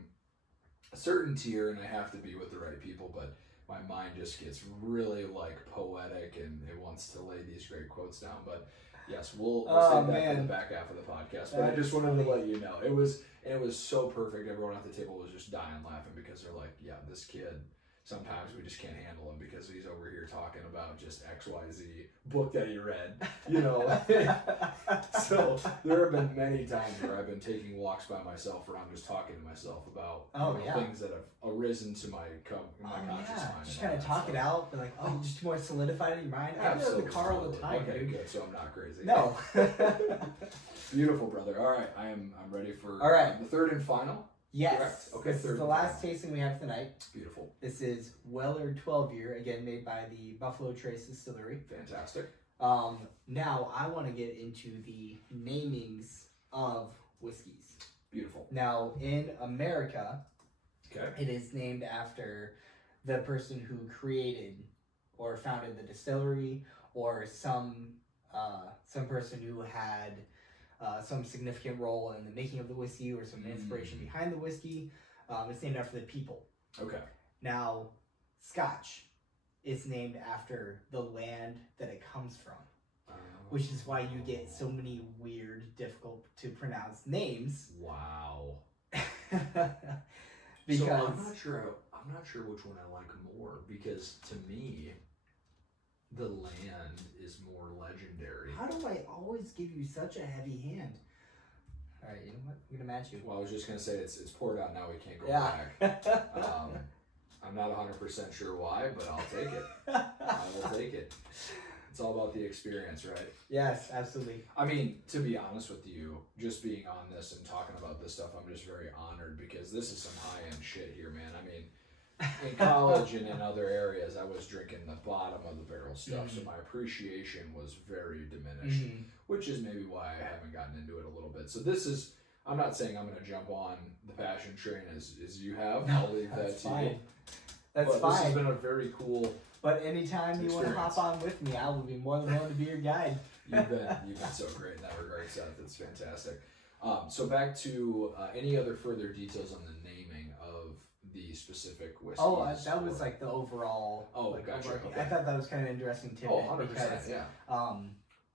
tier, and I have to be with the right people, but my mind just gets really like poetic and it wants to lay these great quotes down. But yes, we'll save that for the back half of the podcast. But I just wanted to let you know, it was so perfect. Everyone at the table was just dying laughing because they're like, yeah, this kid, sometimes we just can't handle him because he's over here talking about just XYZ book that he read, you know. So there have been many times where I've been taking walks by myself where I'm just talking to myself about things that have arisen to my conscious mind. Just kind of talk it out, but like, just more solidified in your mind. I do it in the car all the time, okay, dude. Good. So I'm not crazy. No. Beautiful, brother. All right, I'm ready for the third and final. Yes. Correct. Okay. This is the last tasting we have tonight. Beautiful. This is Weller 12 year, again made by the Buffalo Trace Distillery. Fantastic. Now I want to get into the namings of whiskeys. Beautiful. Now in America, it is named after the person who created or founded the distillery, or some person who had some significant role in the making of the whiskey, or some inspiration behind the whiskey. It's named after the people. Okay. Now, Scotch is named after the land that it comes from, which is why you get so many weird, difficult to pronounce names. Wow. Because so I'm not sure which one I like more, because to me, the land is more legendary. How do I always give you such a heavy hand? All right, you know what? I'm gonna match you. Well, I was just gonna say it's poured out now. We can't go back. I'm not 100% sure why, but I'll take it. I will take it. It's all about the experience, right? Yes, absolutely. I mean, to be honest with you, just being on this and talking about this stuff, I'm just very honored, because this is some high-end shit here, man. I mean, in college and in other areas, I was drinking the bottom of the barrel stuff, so my appreciation was very diminished, which is maybe why I haven't gotten into it a little bit. So this is, I'm not saying I'm going to jump on the passion train as you have. I'll leave that to you. That's fine. This has been a very cool But anytime you want to hop on with me, I will be more than willing to be your guide. You've been so great in that regard, Seth. It's fantastic. So back to any other further details on the naming of the specific whiskey. Oh, that was like the overall. Oh, like, gotcha. Okay. I thought that was kind of interesting tidbit. Oh, 100%, because, yeah.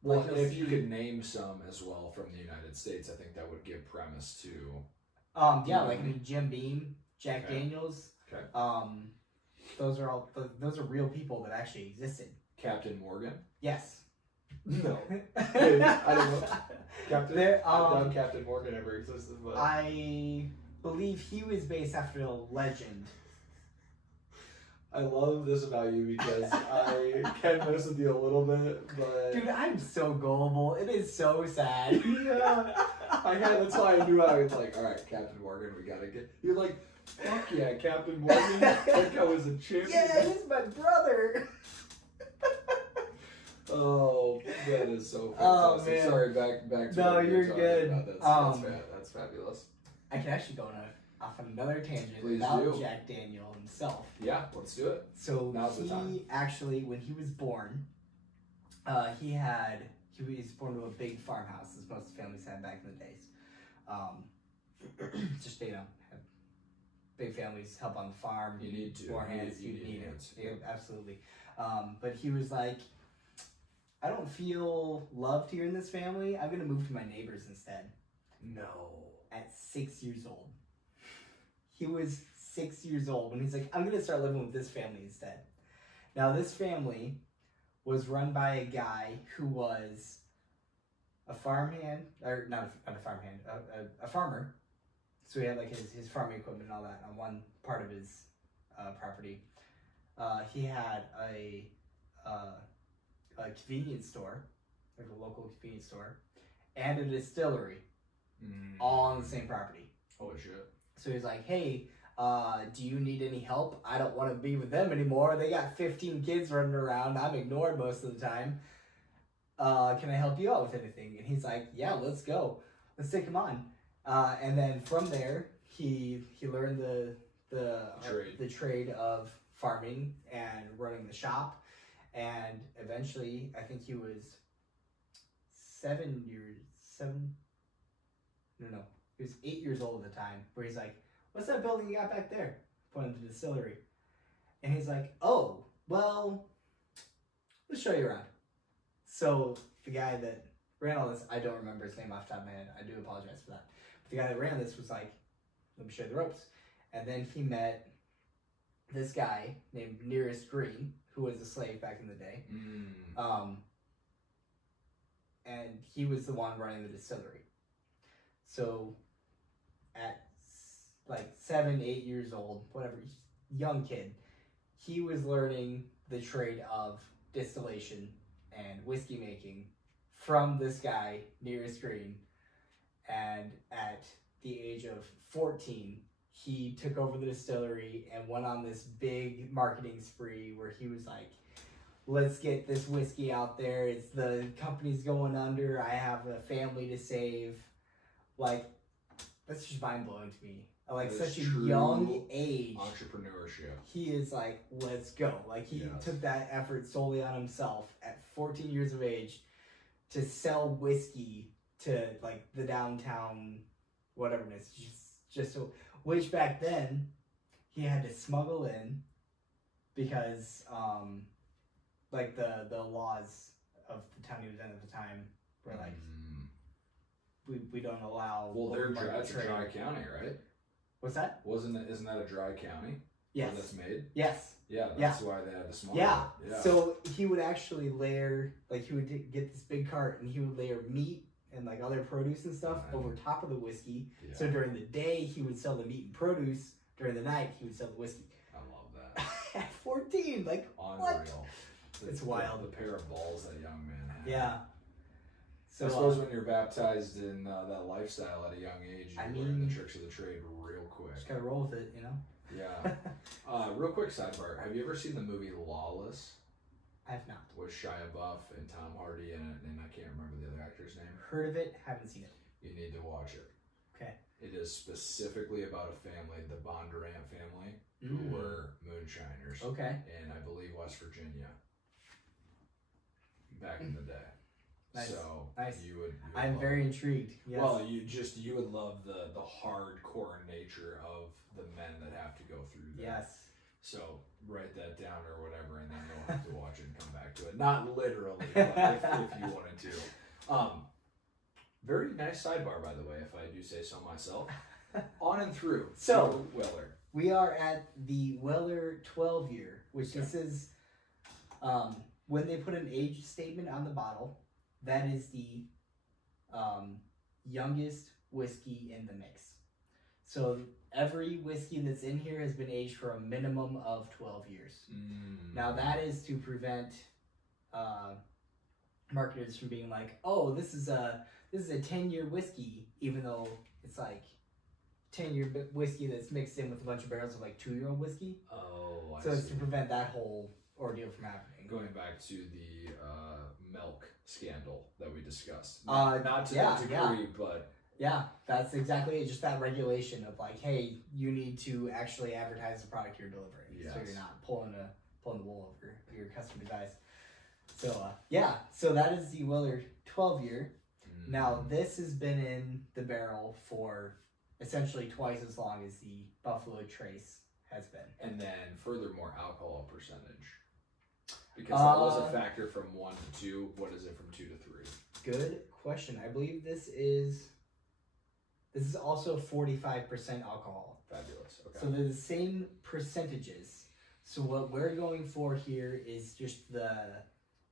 Well, if you could name some as well from the United States, I think that would give premise to. Yeah, like Jim Beam, Jack Daniels. Okay. Those are those are real people that actually existed. Captain Morgan. Yes. No. I don't know. I doubt Captain Morgan ever existed, but I believe he was based after a legend. I love this about you because I can mess with you a little bit, but dude, I'm so gullible. It is so sad. Yeah, that's why I knew I was like, all right, Captain Morgan, we gotta get. You're like, fuck yeah, Captain Morgan. Like I was a champion. Yeah, he's my brother. Oh, that is so fantastic. Oh, man. Sorry, back to no, what you're good. That's fabulous. I can actually go off on another tangent Please about do. Jack Daniel himself. Yeah, let's do it. So Now's the time. he actually, when he was born, he was born to a big farmhouse, as most families had back in the days. Just have big families help on the farm. You need to. More hands. You need it. hands. Yeah, absolutely. But he was like, I don't feel loved here in this family. I'm gonna move to my neighbors instead. No. At 6 years old. He was 6 years old when he's like, I'm gonna start living with this family instead. Now this family was run by a guy who was a farmhand, or not a farmhand, a farmer. So he had like his farming equipment and all that on one part of his property. he had a convenience store, like a local convenience store, and a distillery, all on the same property. Holy shit. So he's like, hey, do you need any help? I don't want to be with them anymore. They got 15 kids running around. I'm ignored most of the time. Can I help you out with anything? And he's like, yeah, let's go. Let's take him on. And then from there, he learned the trade of farming and running the shop. And eventually, I think he was 8 years old at the time, where he's like, what's that building you got back there? Pointing to the distillery. And he's like, oh, well, let's show you around. So the guy that ran all this, I don't remember his name off the top of my head. I do apologize for that. But the guy that ran this was like, let me show you the ropes. And then he met this guy named Nearest Green, who was a slave back in the day. And he was the one running the distillery. So at like 7, 8 years old, whatever, young kid, he was learning the trade of distillation and whiskey making from this guy, Nearest Green. And at the age of 14, he took over the distillery and went on this big marketing spree where he was like, let's get this whiskey out there. It's the company's going under. I have a family to save. Like, that's just mind blowing to me. Like, such a young age. Entrepreneurship. He is like, let's go. Like, he took that effort solely on himself at 14 years of age to sell whiskey to, like, the downtown whateverness. Just so, which back then, he had to smuggle in because, like, the laws of the town he was in at the time were like, we don't allow. Well, that's a dry county, right? What's that? Isn't that a dry county? Yes. Where that's made? Yes. Yeah, that's why they had to smuggle yeah. it. So he would actually layer, like, he would get this big cart and he would layer meat and, like, other produce and stuff over top of the whiskey. Yeah. So during the day, he would sell the meat and produce. During the night, he would sell the whiskey. I love that. At 14, like, unreal. What? It's wild. The pair of balls that young man had. Yeah. So, I suppose when you're baptized in that lifestyle at a young age, you learn the tricks of the trade real quick. Just gotta roll with it, you know? Yeah. Real quick sidebar. Have you ever seen the movie Lawless? I have not. With Shia Buff and Tom Hardy in it, and I can't remember the other actor's name. Heard of it, haven't seen it. You need to watch it. Okay. It is specifically about a family, the Bondurant family, who were moonshiners. Okay. In, I believe, West Virginia. Back in the day. Nice. So nice. You would I'm very intrigued. Yes. Well, you would love the hardcore nature of the men that have to go through that. Yes. So write that down or whatever, and then you'll have to watch it and come back to it. Not literally, but if you wanted to. Very nice sidebar, by the way, if I do say so myself. On and through. So Weller. We are at the Weller 12 year, which this is when they put an age statement on the bottle. That is the youngest whiskey in the mix. So every whiskey that's in here has been aged for a minimum of 12 years. Now that is to prevent marketers from being like, oh, this is a 10-year whiskey, even though it's like 10-year whiskey that's mixed in with a bunch of barrels of like 2-year-old whiskey. Oh, I so see. it's to prevent that whole ordeal from happening. Going back to the milk scandal that we discussed. Not to that degree, but... Yeah, that's exactly it. Just that regulation of like, hey, you need to actually advertise the product you're delivering. Yes. So you're not pulling the wool over your customer's eyes. So, so that is the Weller 12 year. Now, this has been in the barrel for essentially twice as long as the Buffalo Trace has been. And then furthermore, alcohol percentage. Because that was a factor from 1 to 2. What is it from 2 to 3? Good question. I believe this is also 45% alcohol. Fabulous. Okay. So they're the same percentages. So what we're going for here is just that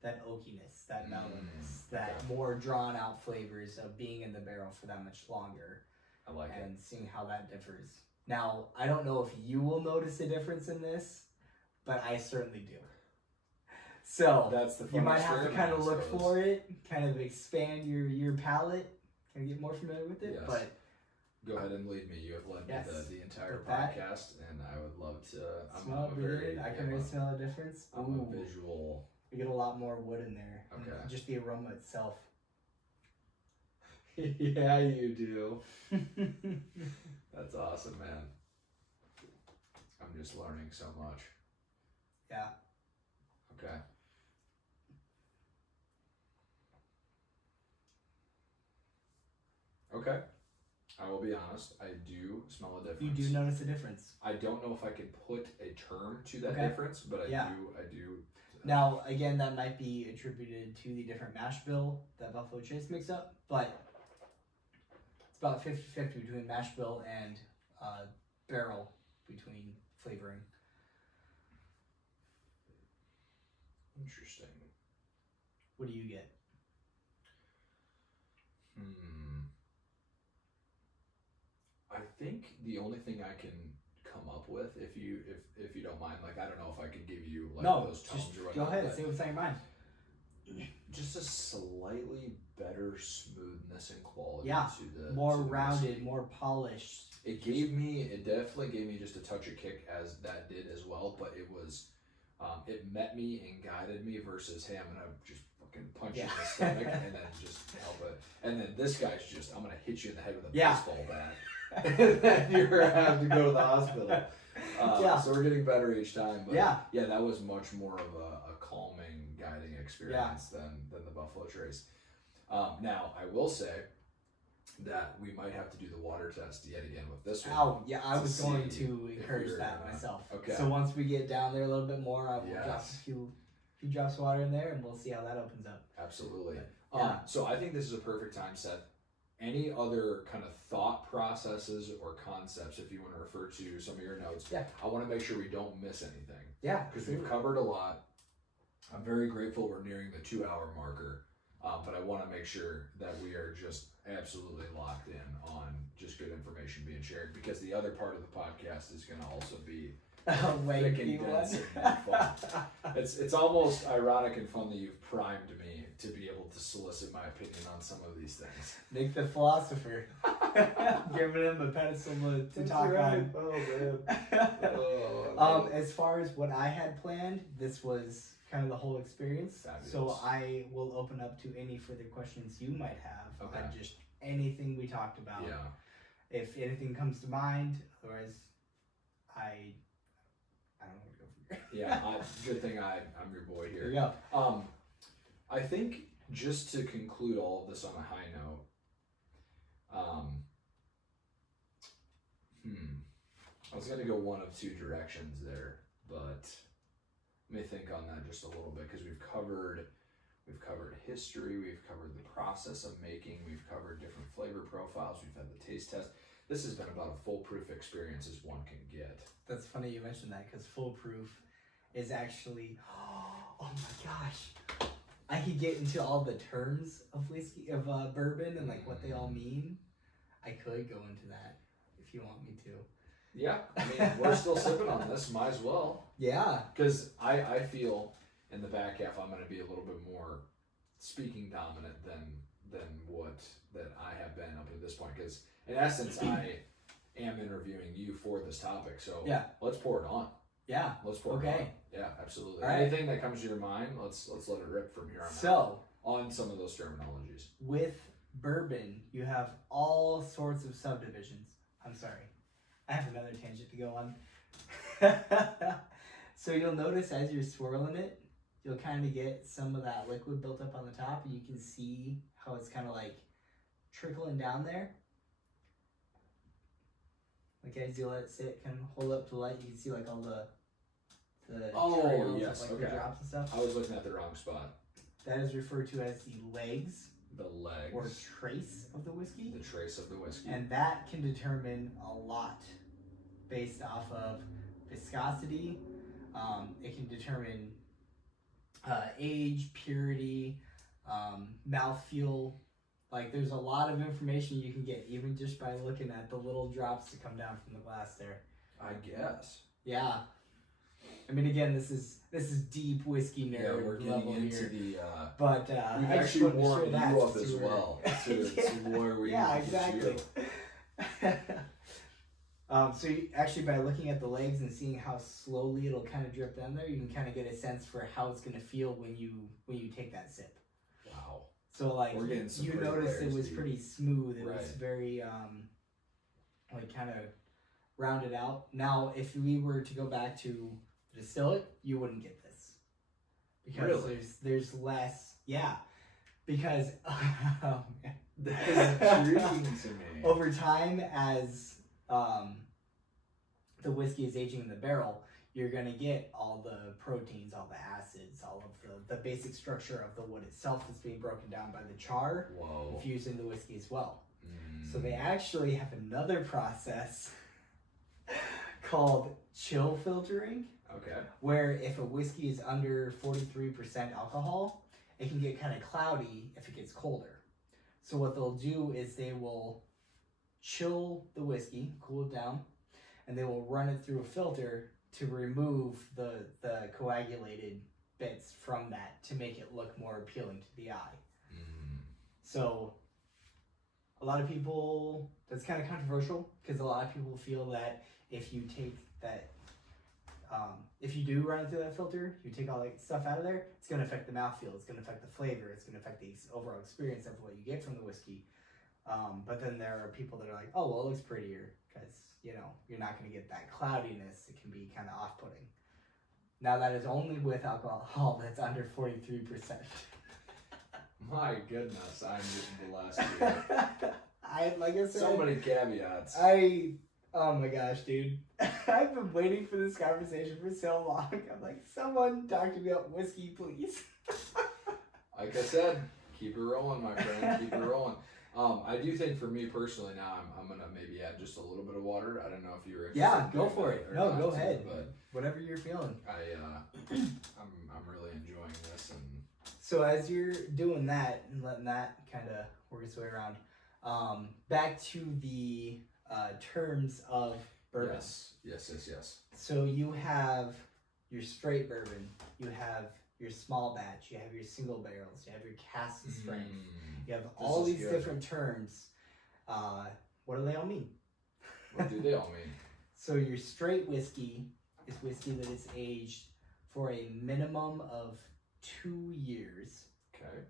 oakiness, that mellowness, that more drawn out flavors of being in the barrel for that much longer. I like it. And seeing how that differs. Now, I don't know if you will notice a difference in this, but I certainly do. So That's the you might have to experiment, kind of I look suppose. for it, kind of expand your palate, kind of get more familiar with it. Yes. But go ahead and lead me. You have led Yes. me the entire With that, podcast, and I would love to. smell it, breathe it. I can really smell a difference. I'm a visual. We get a lot more wood in there. Okay. And just the aroma itself. Yeah, you do. That's awesome, man. I'm just learning so much. Yeah. Okay. Okay. I will be honest. I do smell a difference. You do notice a difference. I don't know if I could put a term to that Okay. difference, but I Yeah. do. Now, again, that might be attributed to the different mash bill that Buffalo Trace makes up, but it's about 50-50 between mash bill and barrel between flavoring. Interesting. What do you get? I think the only thing I can come up with, if you don't mind, like I don't know if I could give you like those tones just or go whatnot. ahead, say what's on your mind. Just a slightly better smoothness and quality Yeah, to the more to the rounded, whiskey. more polished. It definitely gave me just a touch of kick, as that did as well, but it was, it met me and guided me versus, hey, I'm gonna just fucking punch you in the stomach and then just help it. And then this guy's just, I'm gonna hit you in the head with a baseball bat. And then you're gonna have to go to the hospital. So we're getting better each time. But Yeah. that was much more of a calming, guiding experience than the Buffalo Trace. Now, I will say that we might have to do the water test yet again with this one. Oh, yeah, I to was going see to if encourage we're that gonna- myself. Okay. So once we get down there a little bit more, I will drop Yes. a few drops of water in there, and we'll see how that opens up. Absolutely. Yeah. So I think this is a perfect time, Seth. Any other kind of thought processes or concepts, if you want to refer to some of your notes, Yeah. I want to make sure we don't miss anything. Yeah, Because we've covered a lot. I'm very grateful we're nearing the 2-hour marker, but I want to make sure that we are just absolutely locked in on just good information being shared, because the other part of the podcast is going to also be thick and dense and fun. It's almost ironic and fun that you've primed me to be able to solicit my opinion on some of these things. Nick the philosopher. Giving him a pedestal to talk on. Oh, man. As far as what I had planned, this was kind of the whole experience. Fabulous. So I will open up to any further questions you might have on just anything we talked about. Yeah. If anything comes to mind, otherwise I don't know where to go from here. Yeah, good thing I'm your boy here. There you go. I think just to conclude all of this on a high note, I was going to go one of two directions there, but let me think on that just a little bit, because we've covered history, we've covered the process of making, we've covered different flavor profiles, we've had the taste test. This has been about a foolproof experience as one can get. That's funny you mentioned that, because foolproof is actually, oh my gosh, I could get into all the terms of whiskey, of bourbon, and like what they all mean. I could go into that if you want me to. Yeah, I mean, we're still sipping on this, might as well. Yeah. Because I feel in the back half I'm going to be a little bit more speaking dominant than what that I have been up to this point. Because in essence, I am interviewing you for this topic. So yeah, let's pour it on. Yeah. Let's pour it on. Yeah, absolutely. All right. Anything that comes to your mind, let's let it rip from here on out. So On some of those terminologies. with bourbon, you have all sorts of subdivisions. I'm sorry. I have another tangent to go on. So you'll notice as you're swirling it, you'll kind of get some of that liquid built up on the top, and you can see how it's kind of like trickling down there. Like as you let it sit, kind of hold up to light, you can see like all the trails yes, of like okay. the drops and stuff. I was looking at the wrong spot. That is referred to as the legs The legs. or trace of the whiskey. The trace of the whiskey. And that can determine a lot based off of viscosity. It can determine age, purity, mouthfeel. Like there's a lot of information you can get even just by looking at the little drops that come down from the glass there. I guess. Yeah. I mean, again, this is deep whiskey nerd Yeah, we're getting level into here. the. But We've I just actually wanted to warmed share that you up to as see well to where we yeah, need to get exactly. you. So you, actually, by looking at the legs and seeing how slowly it'll kind of drip down there, you can kind of get a sense for how it's going to feel when you take that sip. Wow. So like We're getting some you pretty noticed it layers was deep. pretty smooth. It was Right. very like kind of rounded out. Now, if we were to go back to distill it, you wouldn't get this because Really? there's less. Yeah, because oh, man. That is intriguing to me. Over time, as the whiskey is aging in the barrel, you're going to get all the proteins, all the acids, all of the basic structure of the wood itself that's being broken down by the char, Whoa. infused in the whiskey as well. Mm. So they actually have another process called chill filtering, Okay. where if a whiskey is under 43% alcohol, it can get kind of cloudy if it gets colder. So what they'll do is they will chill the whiskey, cool it down, and they will run it through a filter to remove the coagulated bits from that to make it look more appealing to the eye. Mm. So a lot of people, that's kind of controversial because a lot of people feel that if you take that, if you do run it through that filter, you take all that stuff out of there, it's going to affect the mouthfeel, it's going to affect the flavor, it's going to affect the overall experience of what you get from the whiskey. But then there are people that are like, oh, well, it looks prettier because, you know, you're not going to get that cloudiness. It can be kind of off-putting. Now, that is only with alcohol that's under 43%. My goodness, I'm just blessed here. Like I said, So many caveats. Oh my gosh, dude. I've been waiting for this conversation for so long. I'm like, someone talk to me about whiskey, please. Like I said, keep it rolling, my friend. Keep it rolling. I do think for me personally now, I'm gonna maybe add just a little bit of water. I don't know if you're interested. Yeah, in go doing for that it. or No, not go too, ahead. But Whatever you're feeling. I'm really enjoying this, and So as you're doing that and letting that kind of work its way around, back to the terms of bourbon. Yes. So you have your straight bourbon, you have your small batch, you have your single barrels, you have your cask strength, you have all is these good. different terms. What do they all mean? What do they all mean? So your straight whiskey is whiskey that is aged for a minimum of 2 years. Okay.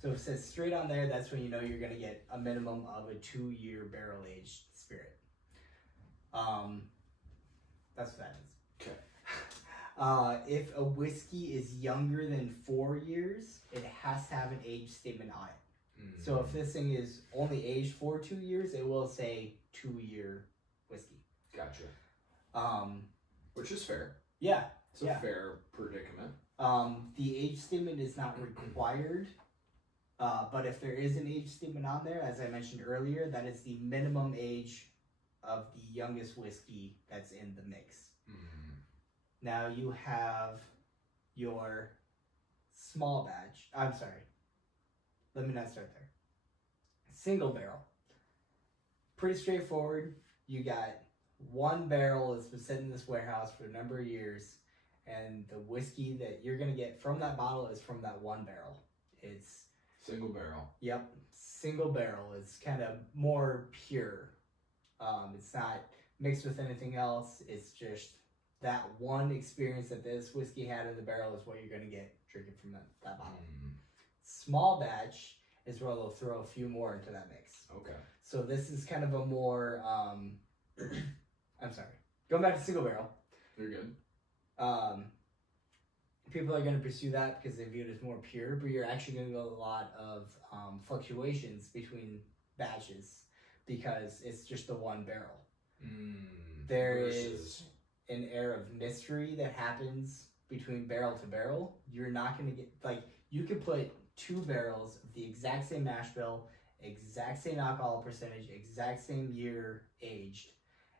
So if it says straight on there, that's when you know you're going to get a minimum of a 2-year barrel-aged spirit. That's what that is. Okay. If a whiskey is younger than 4 years, it has to have an age statement on it. Mm. So if this thing is only aged for 2 years, it will say 2-year whiskey. Gotcha. Which is fair. Yeah. It's a fair predicament. The age statement is not required, but if there is an age statement on there, as I mentioned earlier, that is the minimum age of the youngest whiskey that's in the mix. Mm. Now you have your small batch. I'm sorry. Let me not start there. Single barrel. Pretty straightforward. You got one barrel that's been sitting in this warehouse for a number of years, and the whiskey that you're going to get from that bottle is from that one barrel. It's Single barrel. Yep, single barrel. It's kind of more pure. It's not mixed with anything else. It's just that one experience that this whiskey had in the barrel is what you're going to get drinking from that bottle. Mm. Small batch is where they'll throw a few more into that mix. Okay. So this is kind of a more, I'm sorry, going back to single barrel. You're good. People are going to pursue that because they view it as more pure, but you're actually going to get a lot of fluctuations between batches because it's just the one barrel. There is an air of mystery that happens between barrel to barrel. You're not going to get, like, you could put 2 barrels of the exact same mash bill, exact same alcohol percentage, exact same year aged,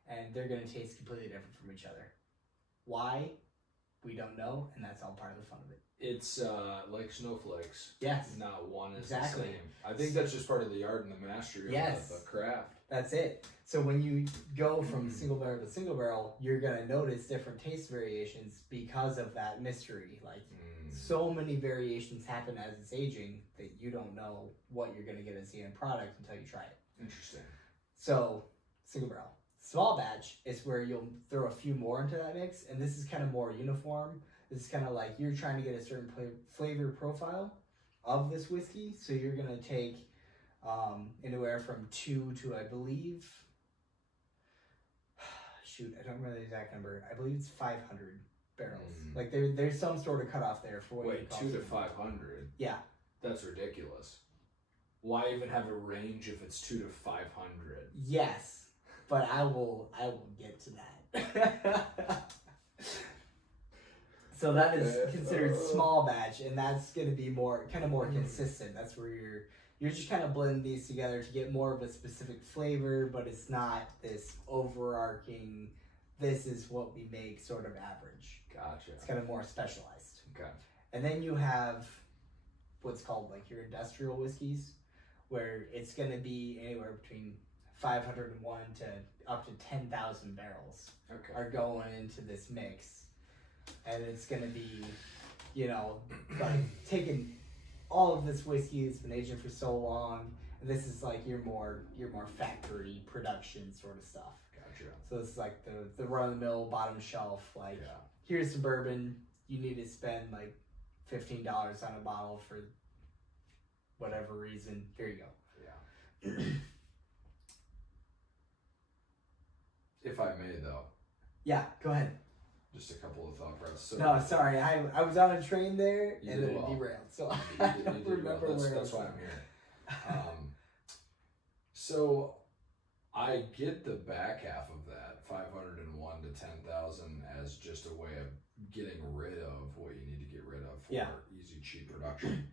and they're going to taste completely different from each other. Why? we don't know, and that's all part of the fun of it. It's like snowflakes. Yes. Not one is Exactly. the same. I think that's just part of the art and the mastery of the craft. That's it. So when you go from single barrel to single barrel, you're gonna notice different taste variations because of that mystery. Like so many variations happen as it's aging that you don't know what you're gonna get as the end product until you try it. Interesting. So single barrel. Small batch is where you'll throw a few more into that mix, and this is kind of more uniform. This is kind of like you're trying to get a certain flavor profile of this whiskey, so you're gonna take anywhere from 2 to, I believe, shoot, I don't remember the exact number. I believe it's 500 barrels. Like there's some sort of cutoff there for what you call 2 to 500. Yeah, that's ridiculous. Why even have a range if it's 2 to 500? Yes, but I will get to that. So that is considered small batch, and that's going to be more consistent. That's where you're just kind of blending these together to get more of a specific flavor, but it's not this overarching, this is what we make sort of average. Gotcha. It's kind of more specialized. Okay. And then you have what's called like your industrial whiskeys, where it's going to be anywhere between 501 to up to 10,000 barrels are going into this mix. And it's going to be, like taking all of this whiskey that's been aging for so long, and this is like your more factory production sort of stuff. Gotcha. So it's like the run-of-the-mill bottom shelf, like here's some bourbon, you need to spend like $15 on a bottle for whatever reason, here you go. Yeah. If I may though. Yeah, go ahead. Just a couple of thought processes. No, sorry, I was on a train there and then it derailed, so I don't remember where that's why I'm here. So I get the back half of that, 501 to 10,000, as just a way of getting rid of what you need to get rid of for easy, cheap production.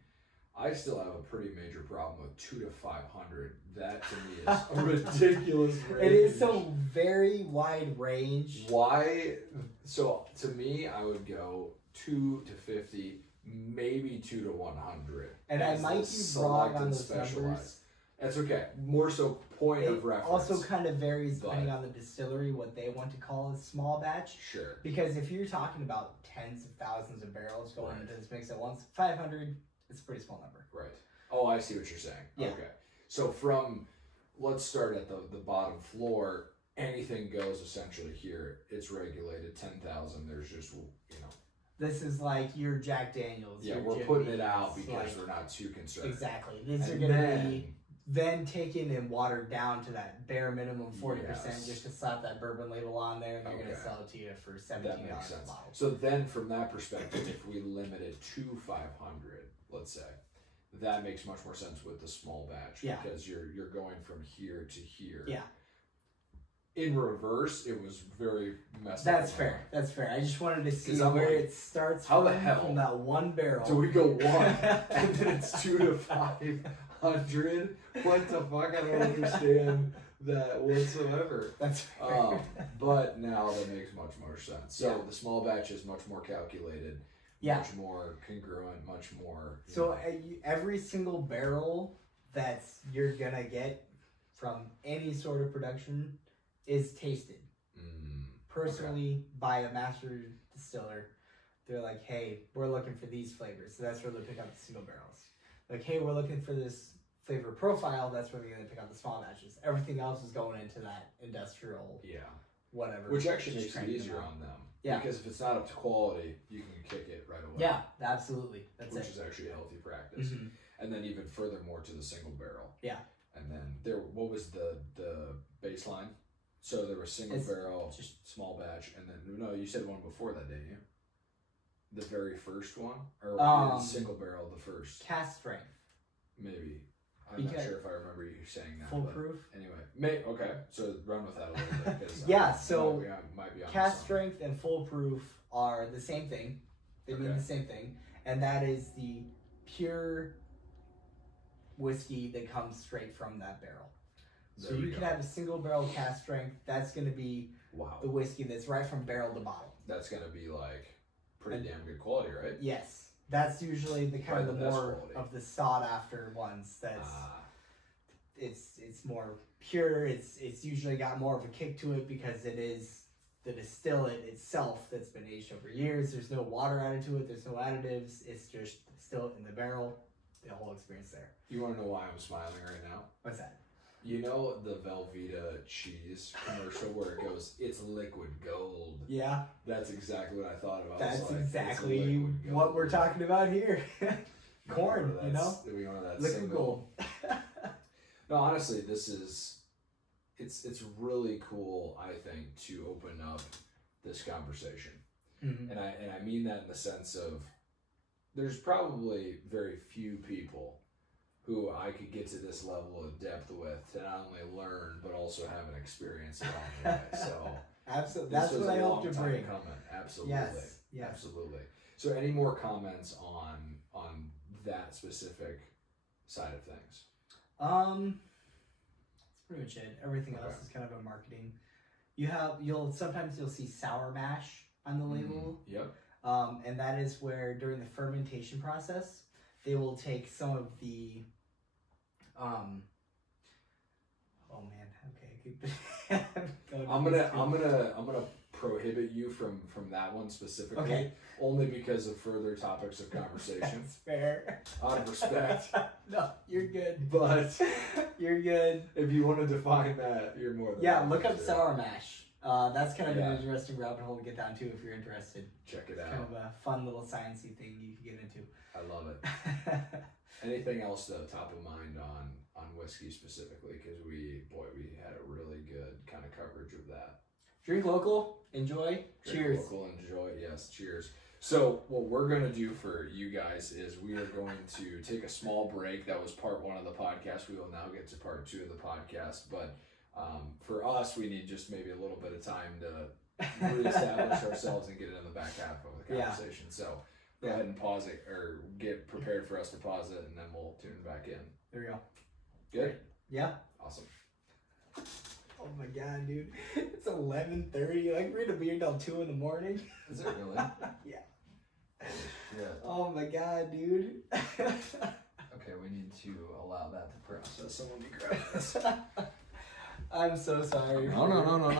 I still have a pretty major problem with 2 to 500. That to me is a ridiculous range. It is so very wide range. Why? So to me, I would go 2 to 50, maybe 2 to 100. And I might be wrong on those numbers. That's okay. More so point of reference. Also kind of varies depending on the distillery, what they want to call a small batch. Sure. Because if you're talking about tens of thousands of barrels going into this mix at once, 500, it's a pretty small number. Right. Oh, I see what you're saying. Yeah. Okay. So let's start at the bottom floor. Anything goes essentially here. It's regulated 10,000. There's just, This is like your Jack Daniels. Yeah, we're putting it out because we're not too concerned. Exactly. These are going to be then taken and watered down to that bare minimum 40% just to slap that bourbon label on there, and they're going to sell it to you for $17 that makes sense. a bottle. So then from that perspective, if we limit it to 500, let's say, that makes much more sense with the small batch because you're going from here to here. Yeah. In reverse, it was very messed up. That's fair. I just wanted to see where it starts from that one barrel. So we go 1 and then it's 2 to 500. What the fuck? I don't understand that whatsoever. That's fair. But now that makes much more sense. So the small batch is much more calculated, much more congruent, much more. So every single barrel that you're gonna get from any sort of production is tasted personally by a master distiller. They're like, hey, we're looking for these flavors, so that's where they pick up the single barrels. Like, hey, we're looking for this flavor profile, that's where they're going to pick up the small batches. Everything else is going into that industrial whatever. Which actually makes it easier on them. Yeah. Because if it's not up to quality, you can kick it right away. Yeah, absolutely. Which is actually a healthy practice. Mm-hmm. And then even furthermore to the single barrel. Yeah. And then what was the baseline? So there was single barrel, small batch, and then, no, you said one before that, didn't you? The very first one? Or single barrel, the first? Cask strength. Maybe. I'm not sure if I remember you saying that. Foolproof? Anyway, okay, so run with that a little bit. Yeah, so might be on cask strength and foolproof are the same thing. They mean the same thing. And that is the pure whiskey that comes straight from that barrel. So you can have a single barrel cask strength. That's going to be the whiskey that's right from barrel to bottle. That's going to be like pretty damn good quality, right? Yes, that's usually the kind of the more quality. of the sought after ones. That's it's more pure. It's usually got more of a kick to it because it is the distillate itself that's been aged over years. There's no water added to it. There's no additives. It's just distillate in the barrel. The whole experience there. You want to know why I'm smiling right now? What's that? You know the Velveeta cheese commercial where it goes, "It's liquid gold." Yeah, That's exactly what I thought about. that's It's exactly liquid gold. what we're talking about here. Corn, you know, We know that liquid single. gold. No, honestly, it's really cool. I think to open up this conversation, Mm-hmm. and I mean that in the sense of there's probably very few people who I could get to this level of depth with to not only learn but also have an experience along the way. So Absolutely, that's what I hope to bring. Absolutely, Yes. absolutely. So, any more comments on that specific side of things? That's pretty much it. Everything else Okay. is kind of a marketing. You'll sometimes see sour mash on the label. Yep. And that is where during the fermentation process, they will take some of the, oh man, okay. I'm gonna prohibit you from that one specifically, Okay. only because of further topics of conversation, That's fair. out of respect. No, you're good. But You're good. if you want to define that, you're more than Yeah, welcome look up to. sour mash. That's kind of Yeah. an interesting rabbit hole to get down to if you're interested. Check it Kind out. of a fun little sciencey thing you can get into. I love it. Anything else though, top of mind on whiskey specifically? Because we had a really good kind of coverage of that. Drink local, enjoy. Drink Cheers. local, enjoy. Yes, cheers. So what we're gonna do for you guys is we are going to take a small break. That was part 1 of the podcast. We will now get to part 2 of the podcast. But for us, we need just maybe a little bit of time to reestablish ourselves and get into the back half of the conversation. So go ahead and pause it, or get prepared for us to pause it, and then we'll tune back in. There we go. Good? Yeah. Awesome. Oh my god, dude. It's 11:30. Like, we're gonna be here till 2 in the morning. Is it really? Yeah. Yeah. Oh my god, dude. Okay, we need to allow that to process. Someone be grab this. I'm so sorry. No.